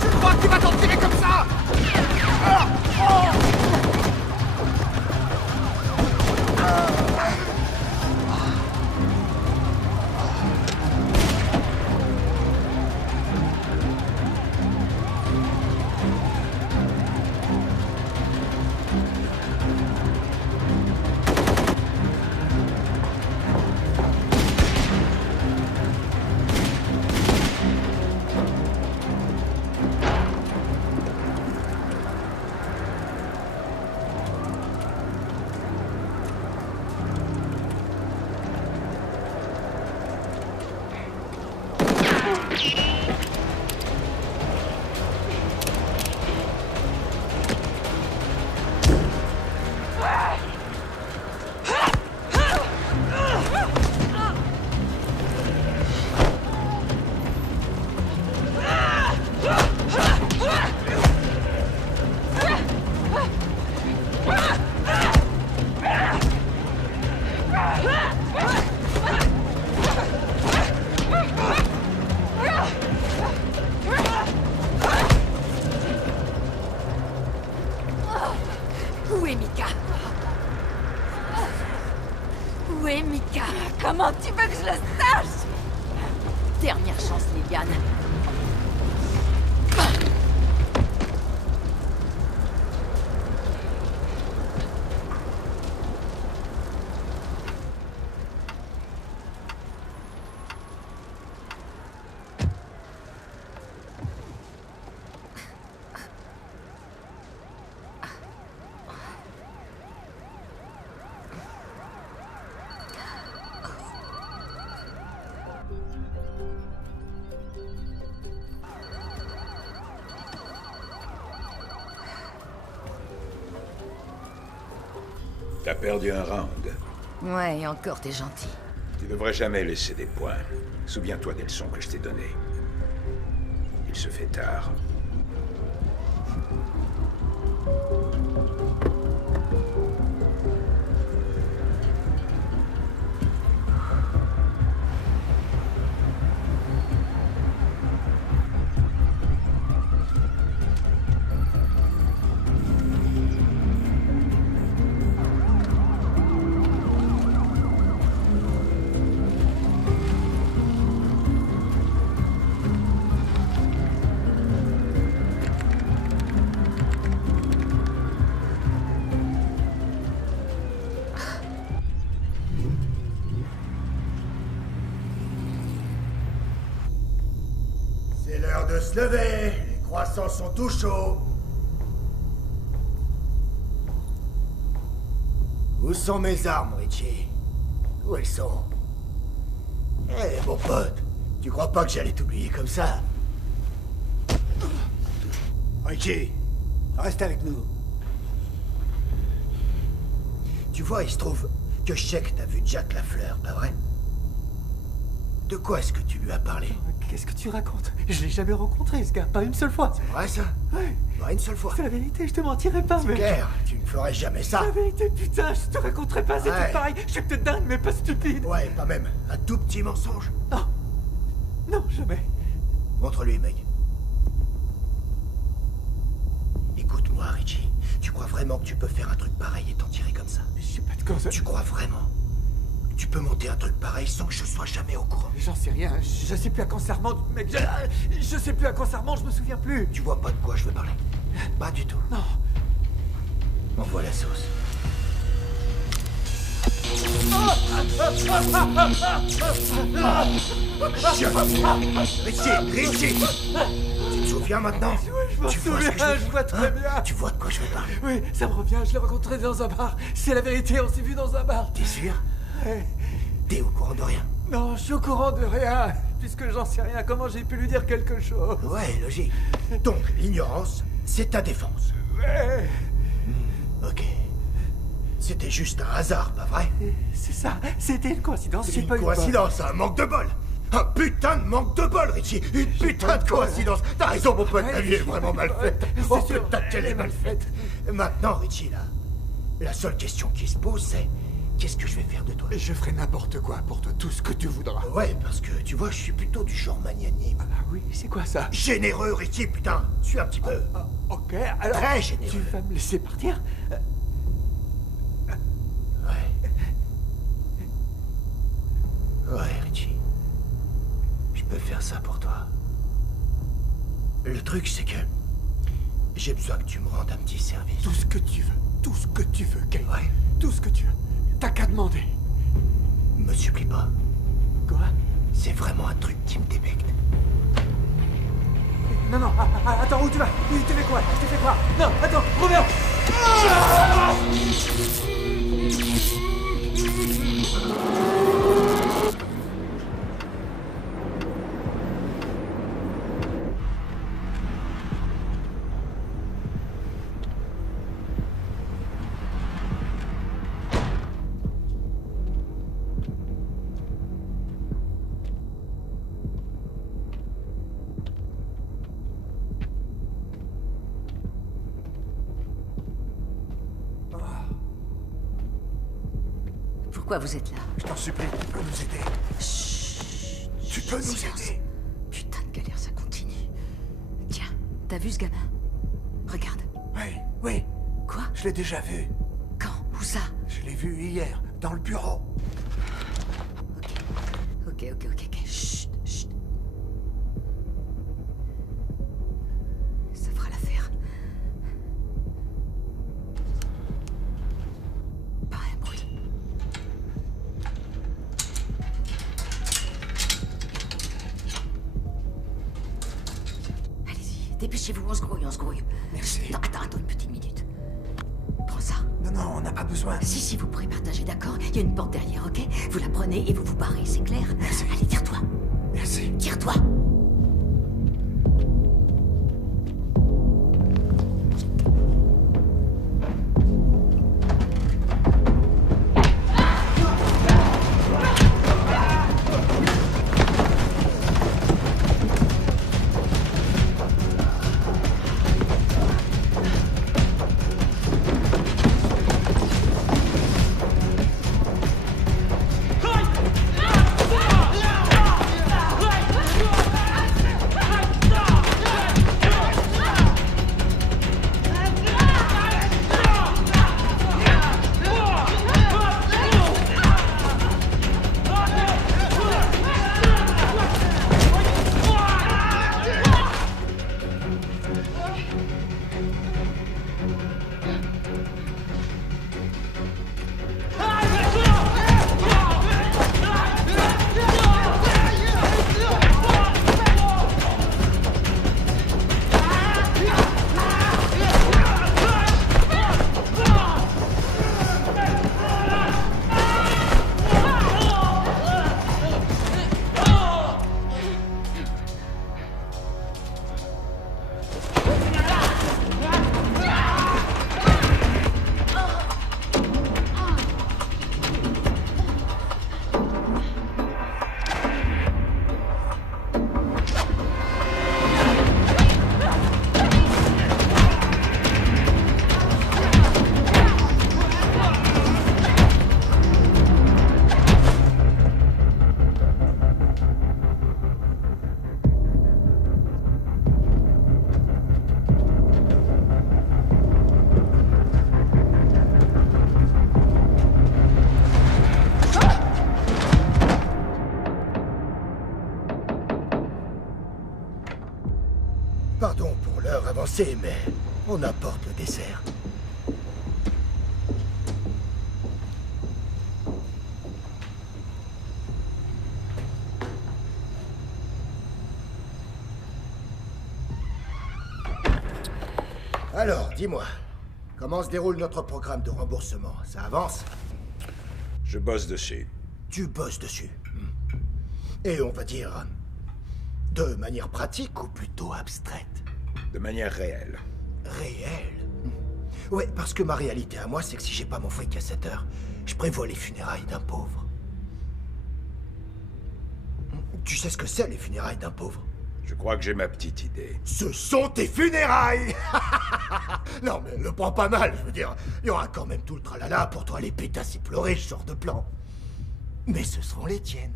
Tu crois que tu vas t'en tirer comme ça? dernière chance, Liliane. T'as perdu un round. Ouais, et encore t'es gentil. Tu devrais jamais laisser des points. Souviens-toi des leçons que je t'ai données. Il se fait tard. C'est l'heure de se lever. Les croissants sont tout chauds. Où sont mes armes, Richie? Où elles sont? Eh, mon pote, tu crois pas que j'allais t'oublier comme ça? Richie, reste avec nous. Tu vois, il se trouve que Sheik t'a vu Jack Lafleur, pas vrai? De quoi est-ce que tu lui as parlé? Qu'est-ce que tu racontes? Je l'ai jamais rencontré, ce gars, pas une seule fois. C'est vrai, ça? Ouais. Pas une seule fois. C'est la vérité, je te mentirais pas, mec. Claire, tu ne ferais jamais ça. C'est la vérité, putain, je te raconterai pas, c'est Ouais. tout pareil. Je suis peut-être dingue, mais pas stupide. Ouais, pas même. Un tout petit mensonge. Non. Non, jamais. Montre-lui, mec. Écoute-moi, Richie. Tu crois vraiment que tu peux faire un truc pareil et t'en tirer comme ça? Je sais pas de quoi ça... Tu crois vraiment que tu peux monter un truc pareil sans que je sois jamais au courant? J'en sais rien, je sais plus à quoi ça remonte, mec. Je sais plus à quoi ça remonte, je me souviens plus. Tu vois pas de quoi je veux parler? Pas du tout. Non. Envoie la sauce. Richie! Tu te souviens maintenant? Oui, je m'en souviens, je vois très bien. Tu vois de quoi je veux parler? Oui, ça me revient, je l'ai rencontré dans un bar. C'est la vérité, on s'est vu dans un bar. T'es sûr? Ouais. T'es au courant de rien? Non, je suis au courant de rien. Puisque j'en sais rien, comment j'ai pu lui dire quelque chose? Ouais, logique. Donc, l'ignorance, c'est ta défense. Ouais. Ok. C'était juste un hasard, pas vrai? C'est ça, c'était une coïncidence, C'est j'ai une pas eu coïncidence, un manque de bol. Un putain de manque de bol, Richie. Une putain de coïncidence. T'as raison, mon pote, la vie est vraiment mal faite. Oh putain, qu'elle est mal faite. Maintenant, Richie, là, la seule question qui se pose, c'est... Qu'est-ce que je vais faire de toi? Je ferai n'importe quoi pour toi, tout ce que tu voudras. Ouais, parce que, tu vois, je suis plutôt du genre magnanime. Ah oui, c'est quoi ça? Généreux, Richie, putain. Suis un petit peu. Ok, alors... Très généreux. Tu vas me laisser partir? Ouais, Richie. Je peux faire ça pour toi. Le truc, c'est que... j'ai besoin que tu me rendes un petit service. Tout ce que tu veux. Tout ce que tu veux, Kay. Ouais. Tout ce que tu veux. T'as qu'à demander. Me supplie pas. Quoi? C'est vraiment un truc qui me débecte. Non, non, attends, où tu vas? Il te fait quoi? Je te fais quoi? Non, attends, reviens! Pourquoi vous êtes là? Je t'en supplie, tu peux nous aider. Chut. Tu peux nous aider. Putain de galère, ça continue. Tiens, t'as vu ce gamin? Regarde. Oui, oui. Quoi? Je l'ai déjà vu. Quand? Où ça? Je l'ai vu hier, dans le bureau. Ok. Chut, chut. Dépêchez-vous, on se grouille, on se grouille. Merci. Attends une petite minute. Prends ça. Non, on n'a pas besoin. Si, vous pourrez partager, d'accord? Il y a une porte derrière, ok? Vous la prenez et vous vous barrez, c'est clair? Merci. Allez, tire-toi. Merci. Tire-toi. Pardon pour l'heure avancée, mais on apporte le dessert. Alors, dis-moi, comment se déroule notre programme de remboursement? Ça avance? Je bosse dessus. Tu bosses dessus. Et on va dire... de manière pratique ou plutôt abstraite? De manière réelle. Réelle? Ouais, parce que ma réalité à moi, c'est que si j'ai pas mon fric à 7 heures, je prévois les funérailles d'un pauvre. Tu sais ce que c'est, les funérailles d'un pauvre? Je crois que j'ai ma petite idée. Ce sont tes funérailles! Non, mais le prends pas mal, je veux dire. Il y aura quand même tout le tralala pour toi, les pétasses et pleurer, je sors de plan. Mais ce seront les tiennes.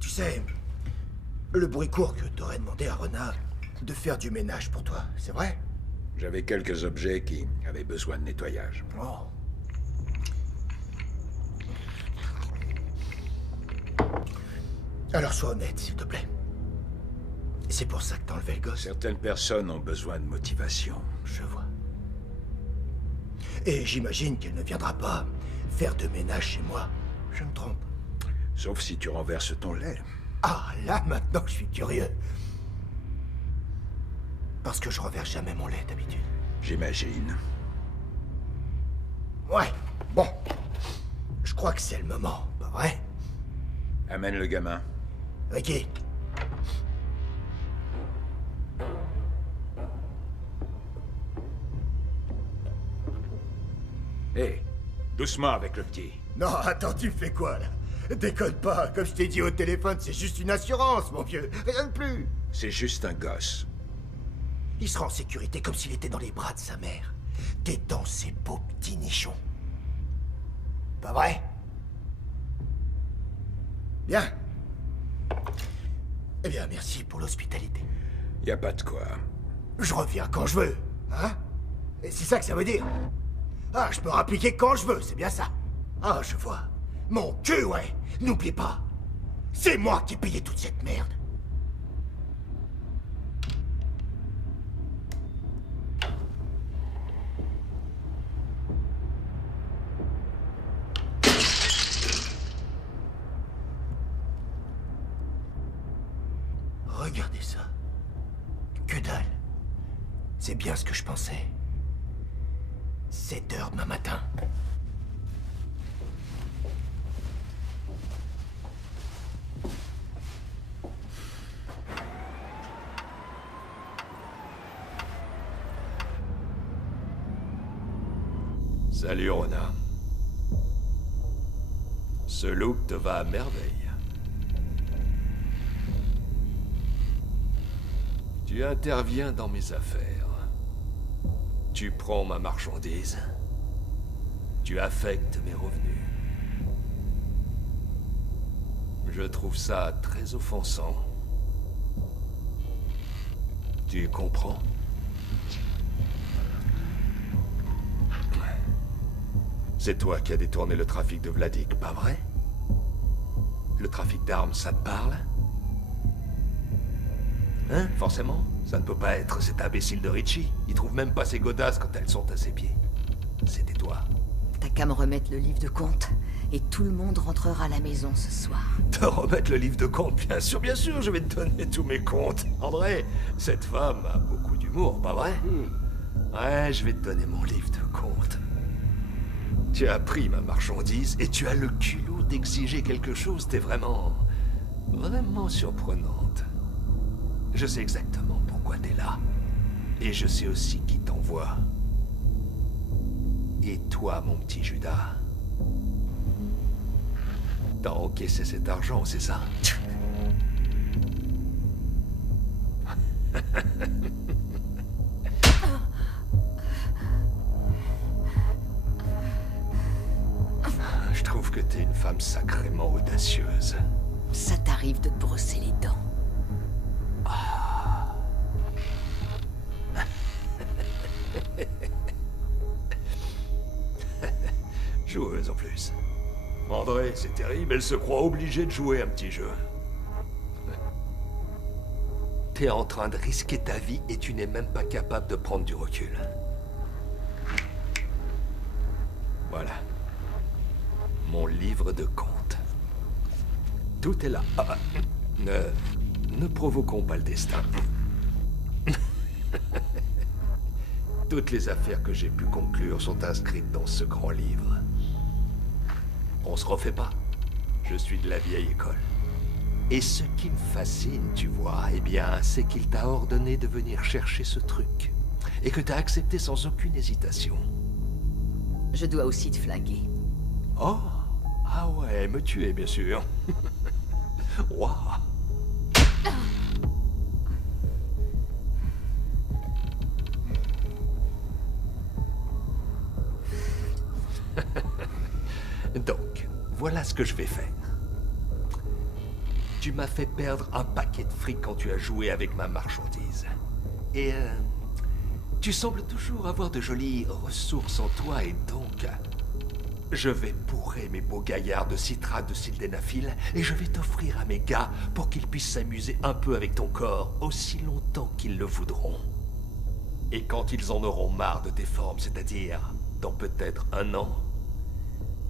Tu sais, le bruit court que t'aurais demandé à Renard de faire du ménage pour toi, c'est vrai? J'avais quelques objets qui avaient besoin de nettoyage. Oh. Alors sois honnête, s'il te plaît. C'est pour ça que t'as enlevé le gosse? Certaines personnes ont besoin de motivation. Je vois. Et j'imagine qu'elle ne viendra pas faire de ménage chez moi. Je me trompe. Sauf si tu renverses ton lait. Ah, là, maintenant, je suis curieux. Parce que je renverse jamais mon lait, d'habitude. J'imagine. Ouais, bon. Je crois que c'est le moment, pas vrai? Amène le gamin. Ricky. Hé, doucement avec le petit. Non, attends, tu fais quoi, là? Déconne pas, comme je t'ai dit au téléphone, c'est juste une assurance, mon vieux. Rien de plus. C'est juste un gosse. Il sera en sécurité comme s'il était dans les bras de sa mère. T'es dans ses beaux petits nichons. Pas vrai? Bien. Eh bien, merci pour l'hospitalité. Y a pas de quoi. Je reviens quand je veux, hein? Et c'est ça que ça veut dire? Ah, je peux rappliquer quand je veux, c'est bien ça. Ah, je vois. Mon cul, ouais. N'oublie pas. C'est moi qui ai payé toute cette merde. Regardez ça. Que dalle. C'est bien ce que je pensais. 7 heures demain matin. Salut, Ronin. Ce look te va à merveille. Tu interviens dans mes affaires. Tu prends ma marchandise. Tu affectes mes revenus. Je trouve ça très offensant. Tu comprends? C'est toi qui as détourné le trafic de Vladik, pas vrai? Le trafic d'armes, ça te parle? Hein, forcément? Ça ne peut pas être cet imbécile de Richie. Il trouve même pas ses godasses quand elles sont à ses pieds. C'était toi. T'as qu'à me remettre le livre de compte, et tout le monde rentrera à la maison ce soir. Te remettre le livre de compte? Bien sûr, je vais te donner tous mes comptes. André, cette femme a beaucoup d'humour, pas vrai? Ouais, je vais te donner mon livre de compte. Tu as pris ma marchandise et tu as le culot d'exiger quelque chose. T'es vraiment surprenante. Je sais exactement pourquoi t'es là. Et je sais aussi qui t'envoie. Et toi, mon petit Judas, t'as encaissé cet argent, c'est ça? Je trouve que t'es une femme sacrément audacieuse. Ça t'arrive de te brosser les dents. Joueuse en plus. André, c'est terrible, elle se croit obligée de jouer un petit jeu. T'es en train de risquer ta vie et tu n'es même pas capable de prendre du recul. Voilà. Mon livre de compte. Tout est là. Ne provoquons pas le destin. Toutes les affaires que j'ai pu conclure sont inscrites dans ce grand livre. On se refait pas. Je suis de la vieille école. Et ce qui me fascine, tu vois, eh bien, c'est qu'il t'a ordonné de venir chercher ce truc. Et que t'as accepté sans aucune hésitation. Je dois aussi te flinguer. Oh, ah ouais, me tuer, bien sûr. Waouh. Donc, voilà ce que je vais faire. Tu m'as fait perdre un paquet de fric quand tu as joué avec ma marchandise. Et tu sembles toujours avoir de jolies ressources en toi et donc... Je vais bourrer mes beaux gaillards de citrate de sildenafil et je vais t'offrir à mes gars pour qu'ils puissent s'amuser un peu avec ton corps aussi longtemps qu'ils le voudront. Et quand ils en auront marre de tes formes, c'est-à-dire dans peut-être 1 an,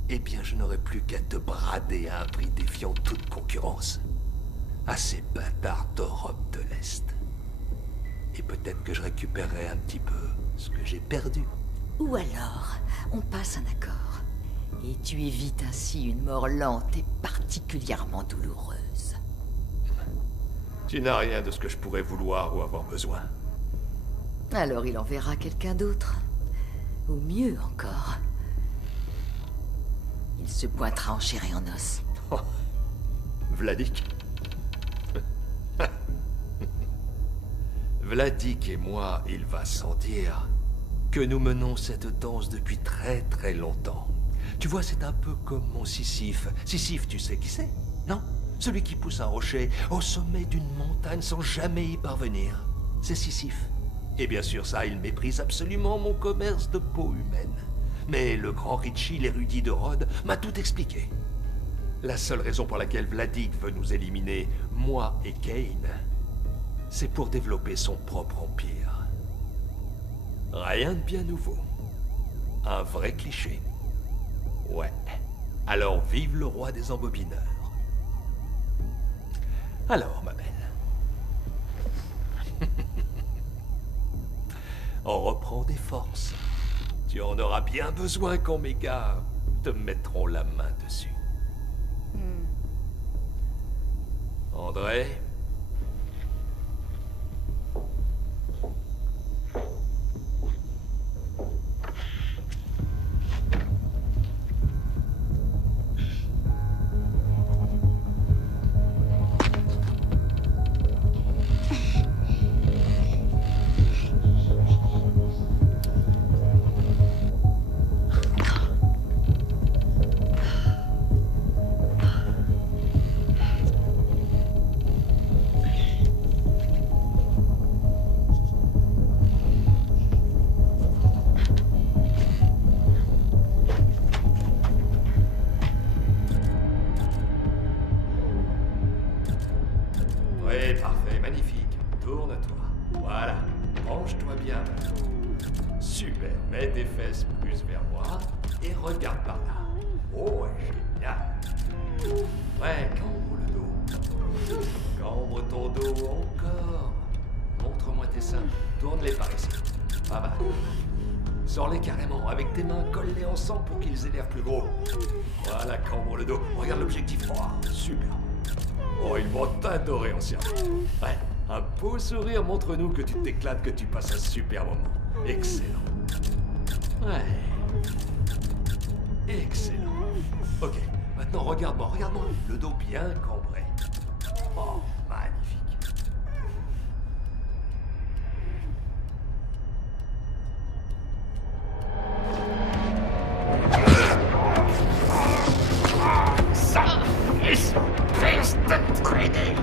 eh bien je n'aurai plus qu'à te brader à un prix défiant toute concurrence. À ces bâtards d'Europe de l'Est. Et peut-être que je récupérerai un petit peu ce que j'ai perdu. Ou alors, on passe un accord. Et tu évites ainsi une mort lente et particulièrement douloureuse. Tu n'as rien de ce que je pourrais vouloir ou avoir besoin. Alors il enverra quelqu'un d'autre. Ou mieux encore. Il se pointera en chair et en os. Oh. Vladik. Vladik et moi, il va sans dire que nous menons cette danse depuis très très longtemps. Tu vois, c'est un peu comme mon Sisyphe. Sisyphe, tu sais qui c'est? Non? Celui qui pousse un rocher au sommet d'une montagne sans jamais y parvenir. C'est Sisyphe. Et bien sûr, ça, il méprise absolument mon commerce de peau humaine. Mais le grand Richie, l'érudit de Rhodes, m'a tout expliqué. La seule raison pour laquelle Vladik veut nous éliminer, moi et Kane, c'est pour développer son propre empire. Rien de bien nouveau. Un vrai cliché. Ouais. Alors vive le roi des embobineurs. Alors, ma belle. On reprend des forces. Tu en auras bien besoin quand mes gars te mettront la main dessus. André? Oui, parfait, magnifique. Tourne-toi. Voilà. Penche-toi bien. Super. Mets tes fesses plus vers moi et regarde par là. Oh, génial. Ouais, cambre le dos. Cambre ton dos encore. Montre-moi tes seins. Tourne-les par ici. Pas mal. Sors-les carrément, avec tes mains, colle-les ensemble pour qu'ils aient l'air plus gros. Voilà, cambre le dos. Regarde l'objectif. Oh, super. Oh, ils vont t'adorer en cerveau. Ouais, un beau sourire montre-nous que tu t'éclates, que tu passes un super moment. Excellent. Ouais. Excellent. Ok, maintenant regarde-moi, regarde-moi. Le dos bien cambré. Oh, magnifique. Ça, fils de traîner.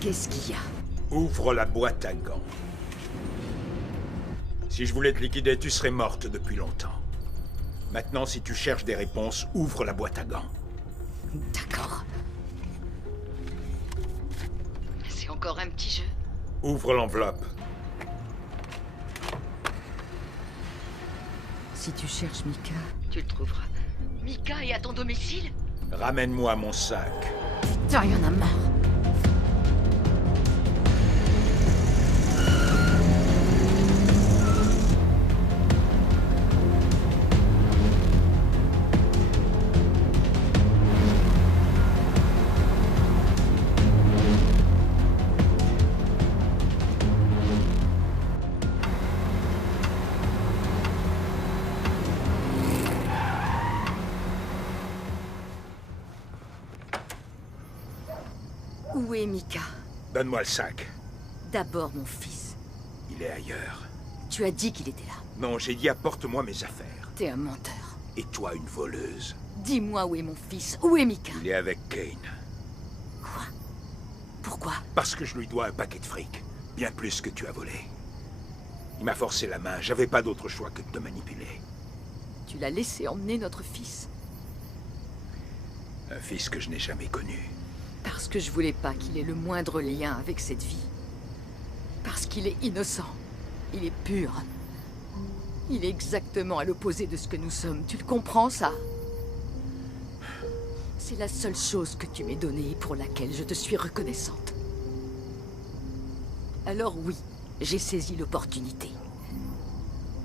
Qu'est-ce qu'il y a? Ouvre la boîte à gants. Si je voulais te liquider, tu serais morte depuis longtemps. Maintenant, si tu cherches des réponses, ouvre la boîte à gants. D'accord. C'est encore un petit jeu. Ouvre l'enveloppe. Si tu cherches Mika, tu le trouveras. Mika est à ton domicile? Ramène-moi mon sac. Putain, il y en a marre. Où est Mika? Donne-moi le sac. D'abord mon fils. Il est ailleurs. Tu as dit qu'il était là. Non, j'ai dit apporte-moi mes affaires. T'es un menteur. Et toi, une voleuse. Dis-moi où est mon fils. Où est Mika? Il est avec Kane. Quoi? Pourquoi? Parce que je lui dois un paquet de fric. Bien plus que tu as volé. Il m'a forcé la main. J'avais pas d'autre choix que de te manipuler. Tu l'as laissé emmener notre fils? Un fils que je n'ai jamais connu. Parce que je voulais pas qu'il ait le moindre lien avec cette vie. Parce qu'il est innocent. Il est pur. Il est exactement à l'opposé de ce que nous sommes. Tu le comprends, ça? C'est la seule chose que tu m'aies donnée et pour laquelle je te suis reconnaissante. Alors oui, j'ai saisi l'opportunité.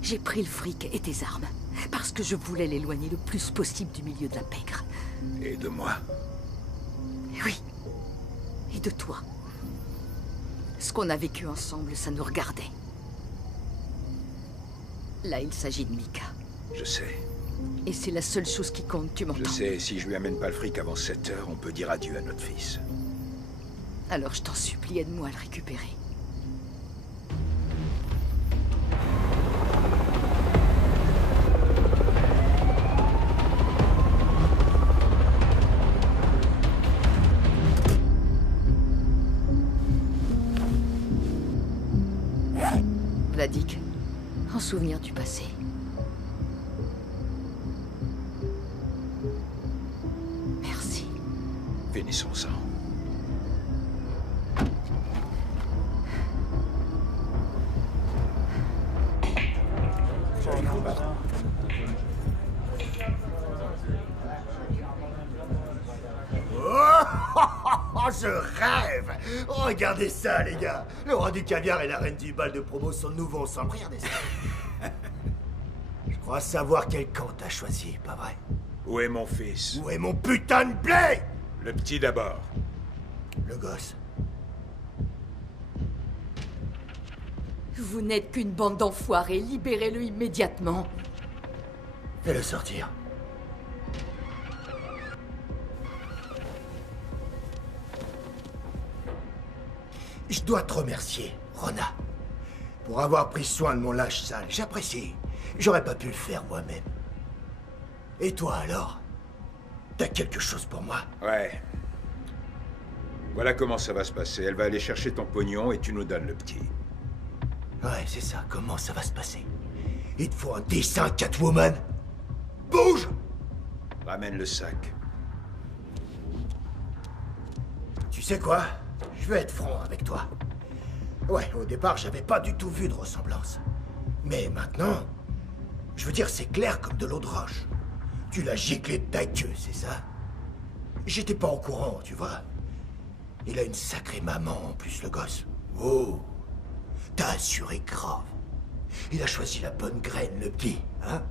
J'ai pris le fric et tes armes, parce que je voulais l'éloigner le plus possible du milieu de la pègre. Et de moi? Oui. Et de toi. Ce qu'on a vécu ensemble, ça nous regardait. Là, il s'agit de Mika. Je sais. Et c'est la seule chose qui compte, tu m'entends? Je sais, si je lui amène pas le fric avant 7 heures, on peut dire adieu à notre fils. Alors je t'en supplie, aide-moi à le récupérer. Vladik, en souvenir du passé. Merci. Finissons-en. Oh, je rêve! Regardez ça, les gars! Le roi du caviar et la reine du bal de promo sont de nouveau ensemble. Regardez ça. Je crois savoir quel camp t'as choisi, pas vrai? Où est mon fils? Où est mon putain de blé? Le petit d'abord. Le gosse. Vous n'êtes qu'une bande d'enfoirés, libérez-le immédiatement. Fais-le sortir. Je dois te remercier, Rona, pour avoir pris soin de mon lâche sale. J'apprécie. J'aurais pas pu le faire moi-même. Et toi alors? T'as quelque chose pour moi? Ouais. Voilà comment ça va se passer. Elle va aller chercher ton pognon et tu nous donnes le petit. Ouais, c'est ça. Comment ça va se passer? Il te faut un dessin, Catwoman? Bouge! Ramène le sac. Tu sais quoi? Je vais être franc avec toi. Ouais, au départ, j'avais pas du tout vu de ressemblance. Mais maintenant, je veux dire, c'est clair comme de l'eau de roche. Tu l'as giclé de ta queue, c'est ça? J'étais pas au courant, tu vois. Il a une sacrée maman en plus, le gosse. Oh, t'as assuré grave. Il a choisi la bonne graine, le petit, hein?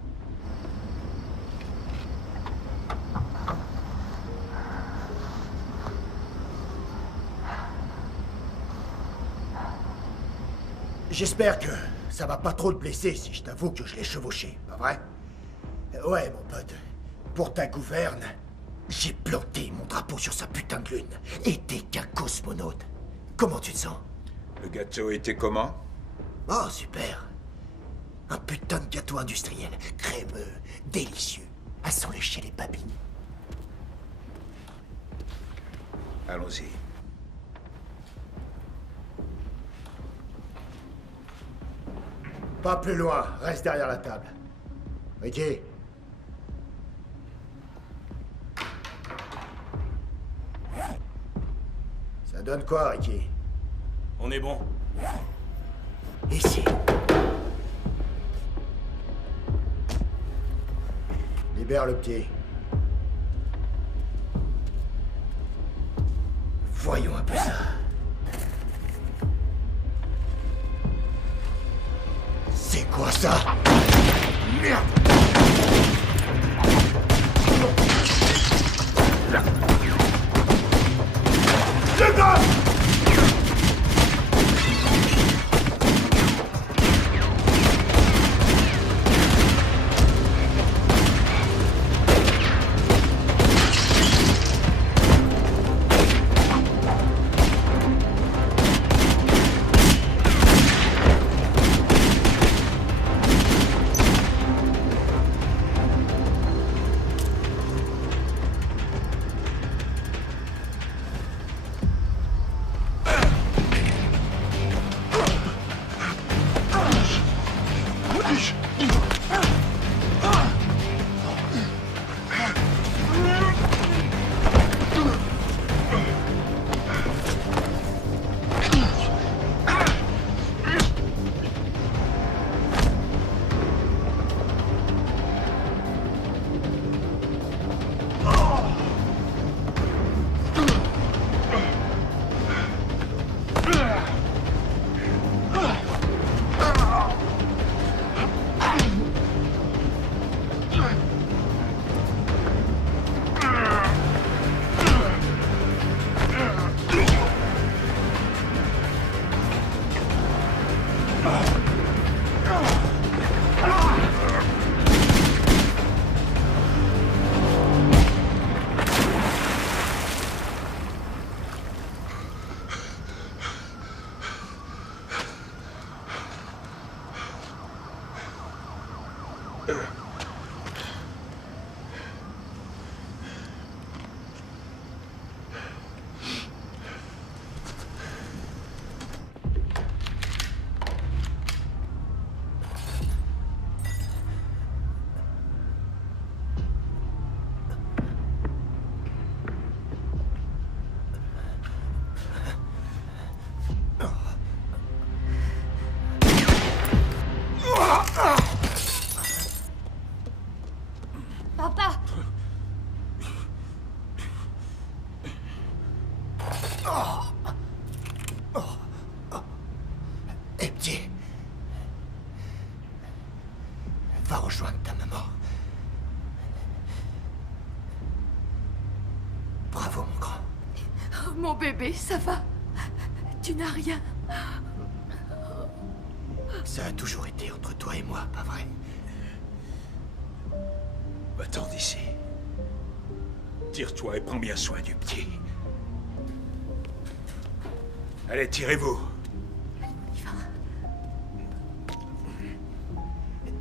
J'espère que ça va pas trop te blesser si je t'avoue que je l'ai chevauché, pas vrai? Ouais, mon pote. Pour ta gouverne, j'ai planté mon drapeau sur sa putain de lune. Et t'es qu'un cosmonaute. Comment tu te sens? Le gâteau était comment? Oh, super. Un putain de gâteau industriel, crémeux, délicieux, à s'en lécher les babines. Allons-y. Pas plus loin, reste derrière la table. Ricky. Ça donne quoi, Ricky? On est bon. Ici. Libère le petit. Voyons un peu ça. C'est quoi ça? Merde! Le gars! Hé, petit. Va rejoindre ta maman. Bravo, mon grand. Oh, mon bébé, ça va? Tu n'as rien? Ça a toujours été entre toi et moi, pas vrai? Va-t'en d'ici. Tire-toi et prends bien soin du petit. Allez, tirez-vous.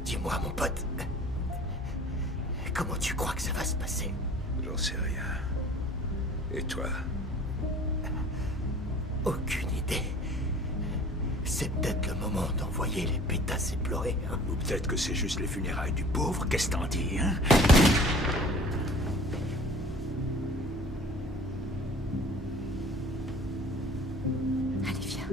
Dis-moi, mon pote, comment tu crois que ça va se passer? J'en sais rien. Et toi? Aucune idée. C'est peut-être le moment d'envoyer les pétasses éplorées, hein? Ou peut-être que c'est juste les funérailles du pauvre. Qu'est-ce que t'en dis, hein? Allez, viens.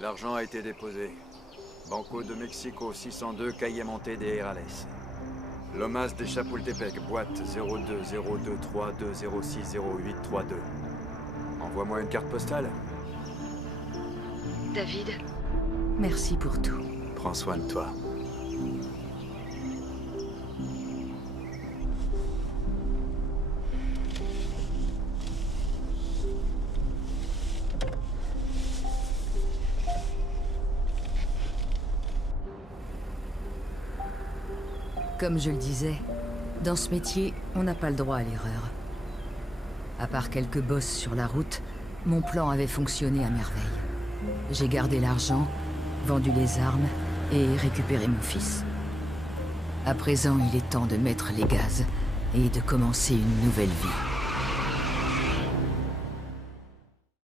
L'argent a été déposé. Banco de Mexico 602, Calle Monte de Herales. Lomas de Chapultepec, boîte 020232060832. Envoie-moi une carte postale. David, merci pour tout. Prends soin de toi. Comme je le disais, dans ce métier, on n'a pas le droit à l'erreur. À part quelques bosses sur la route, mon plan avait fonctionné à merveille. J'ai gardé l'argent, vendu les armes et récupéré mon fils. À présent, il est temps de mettre les gaz et de commencer une nouvelle vie.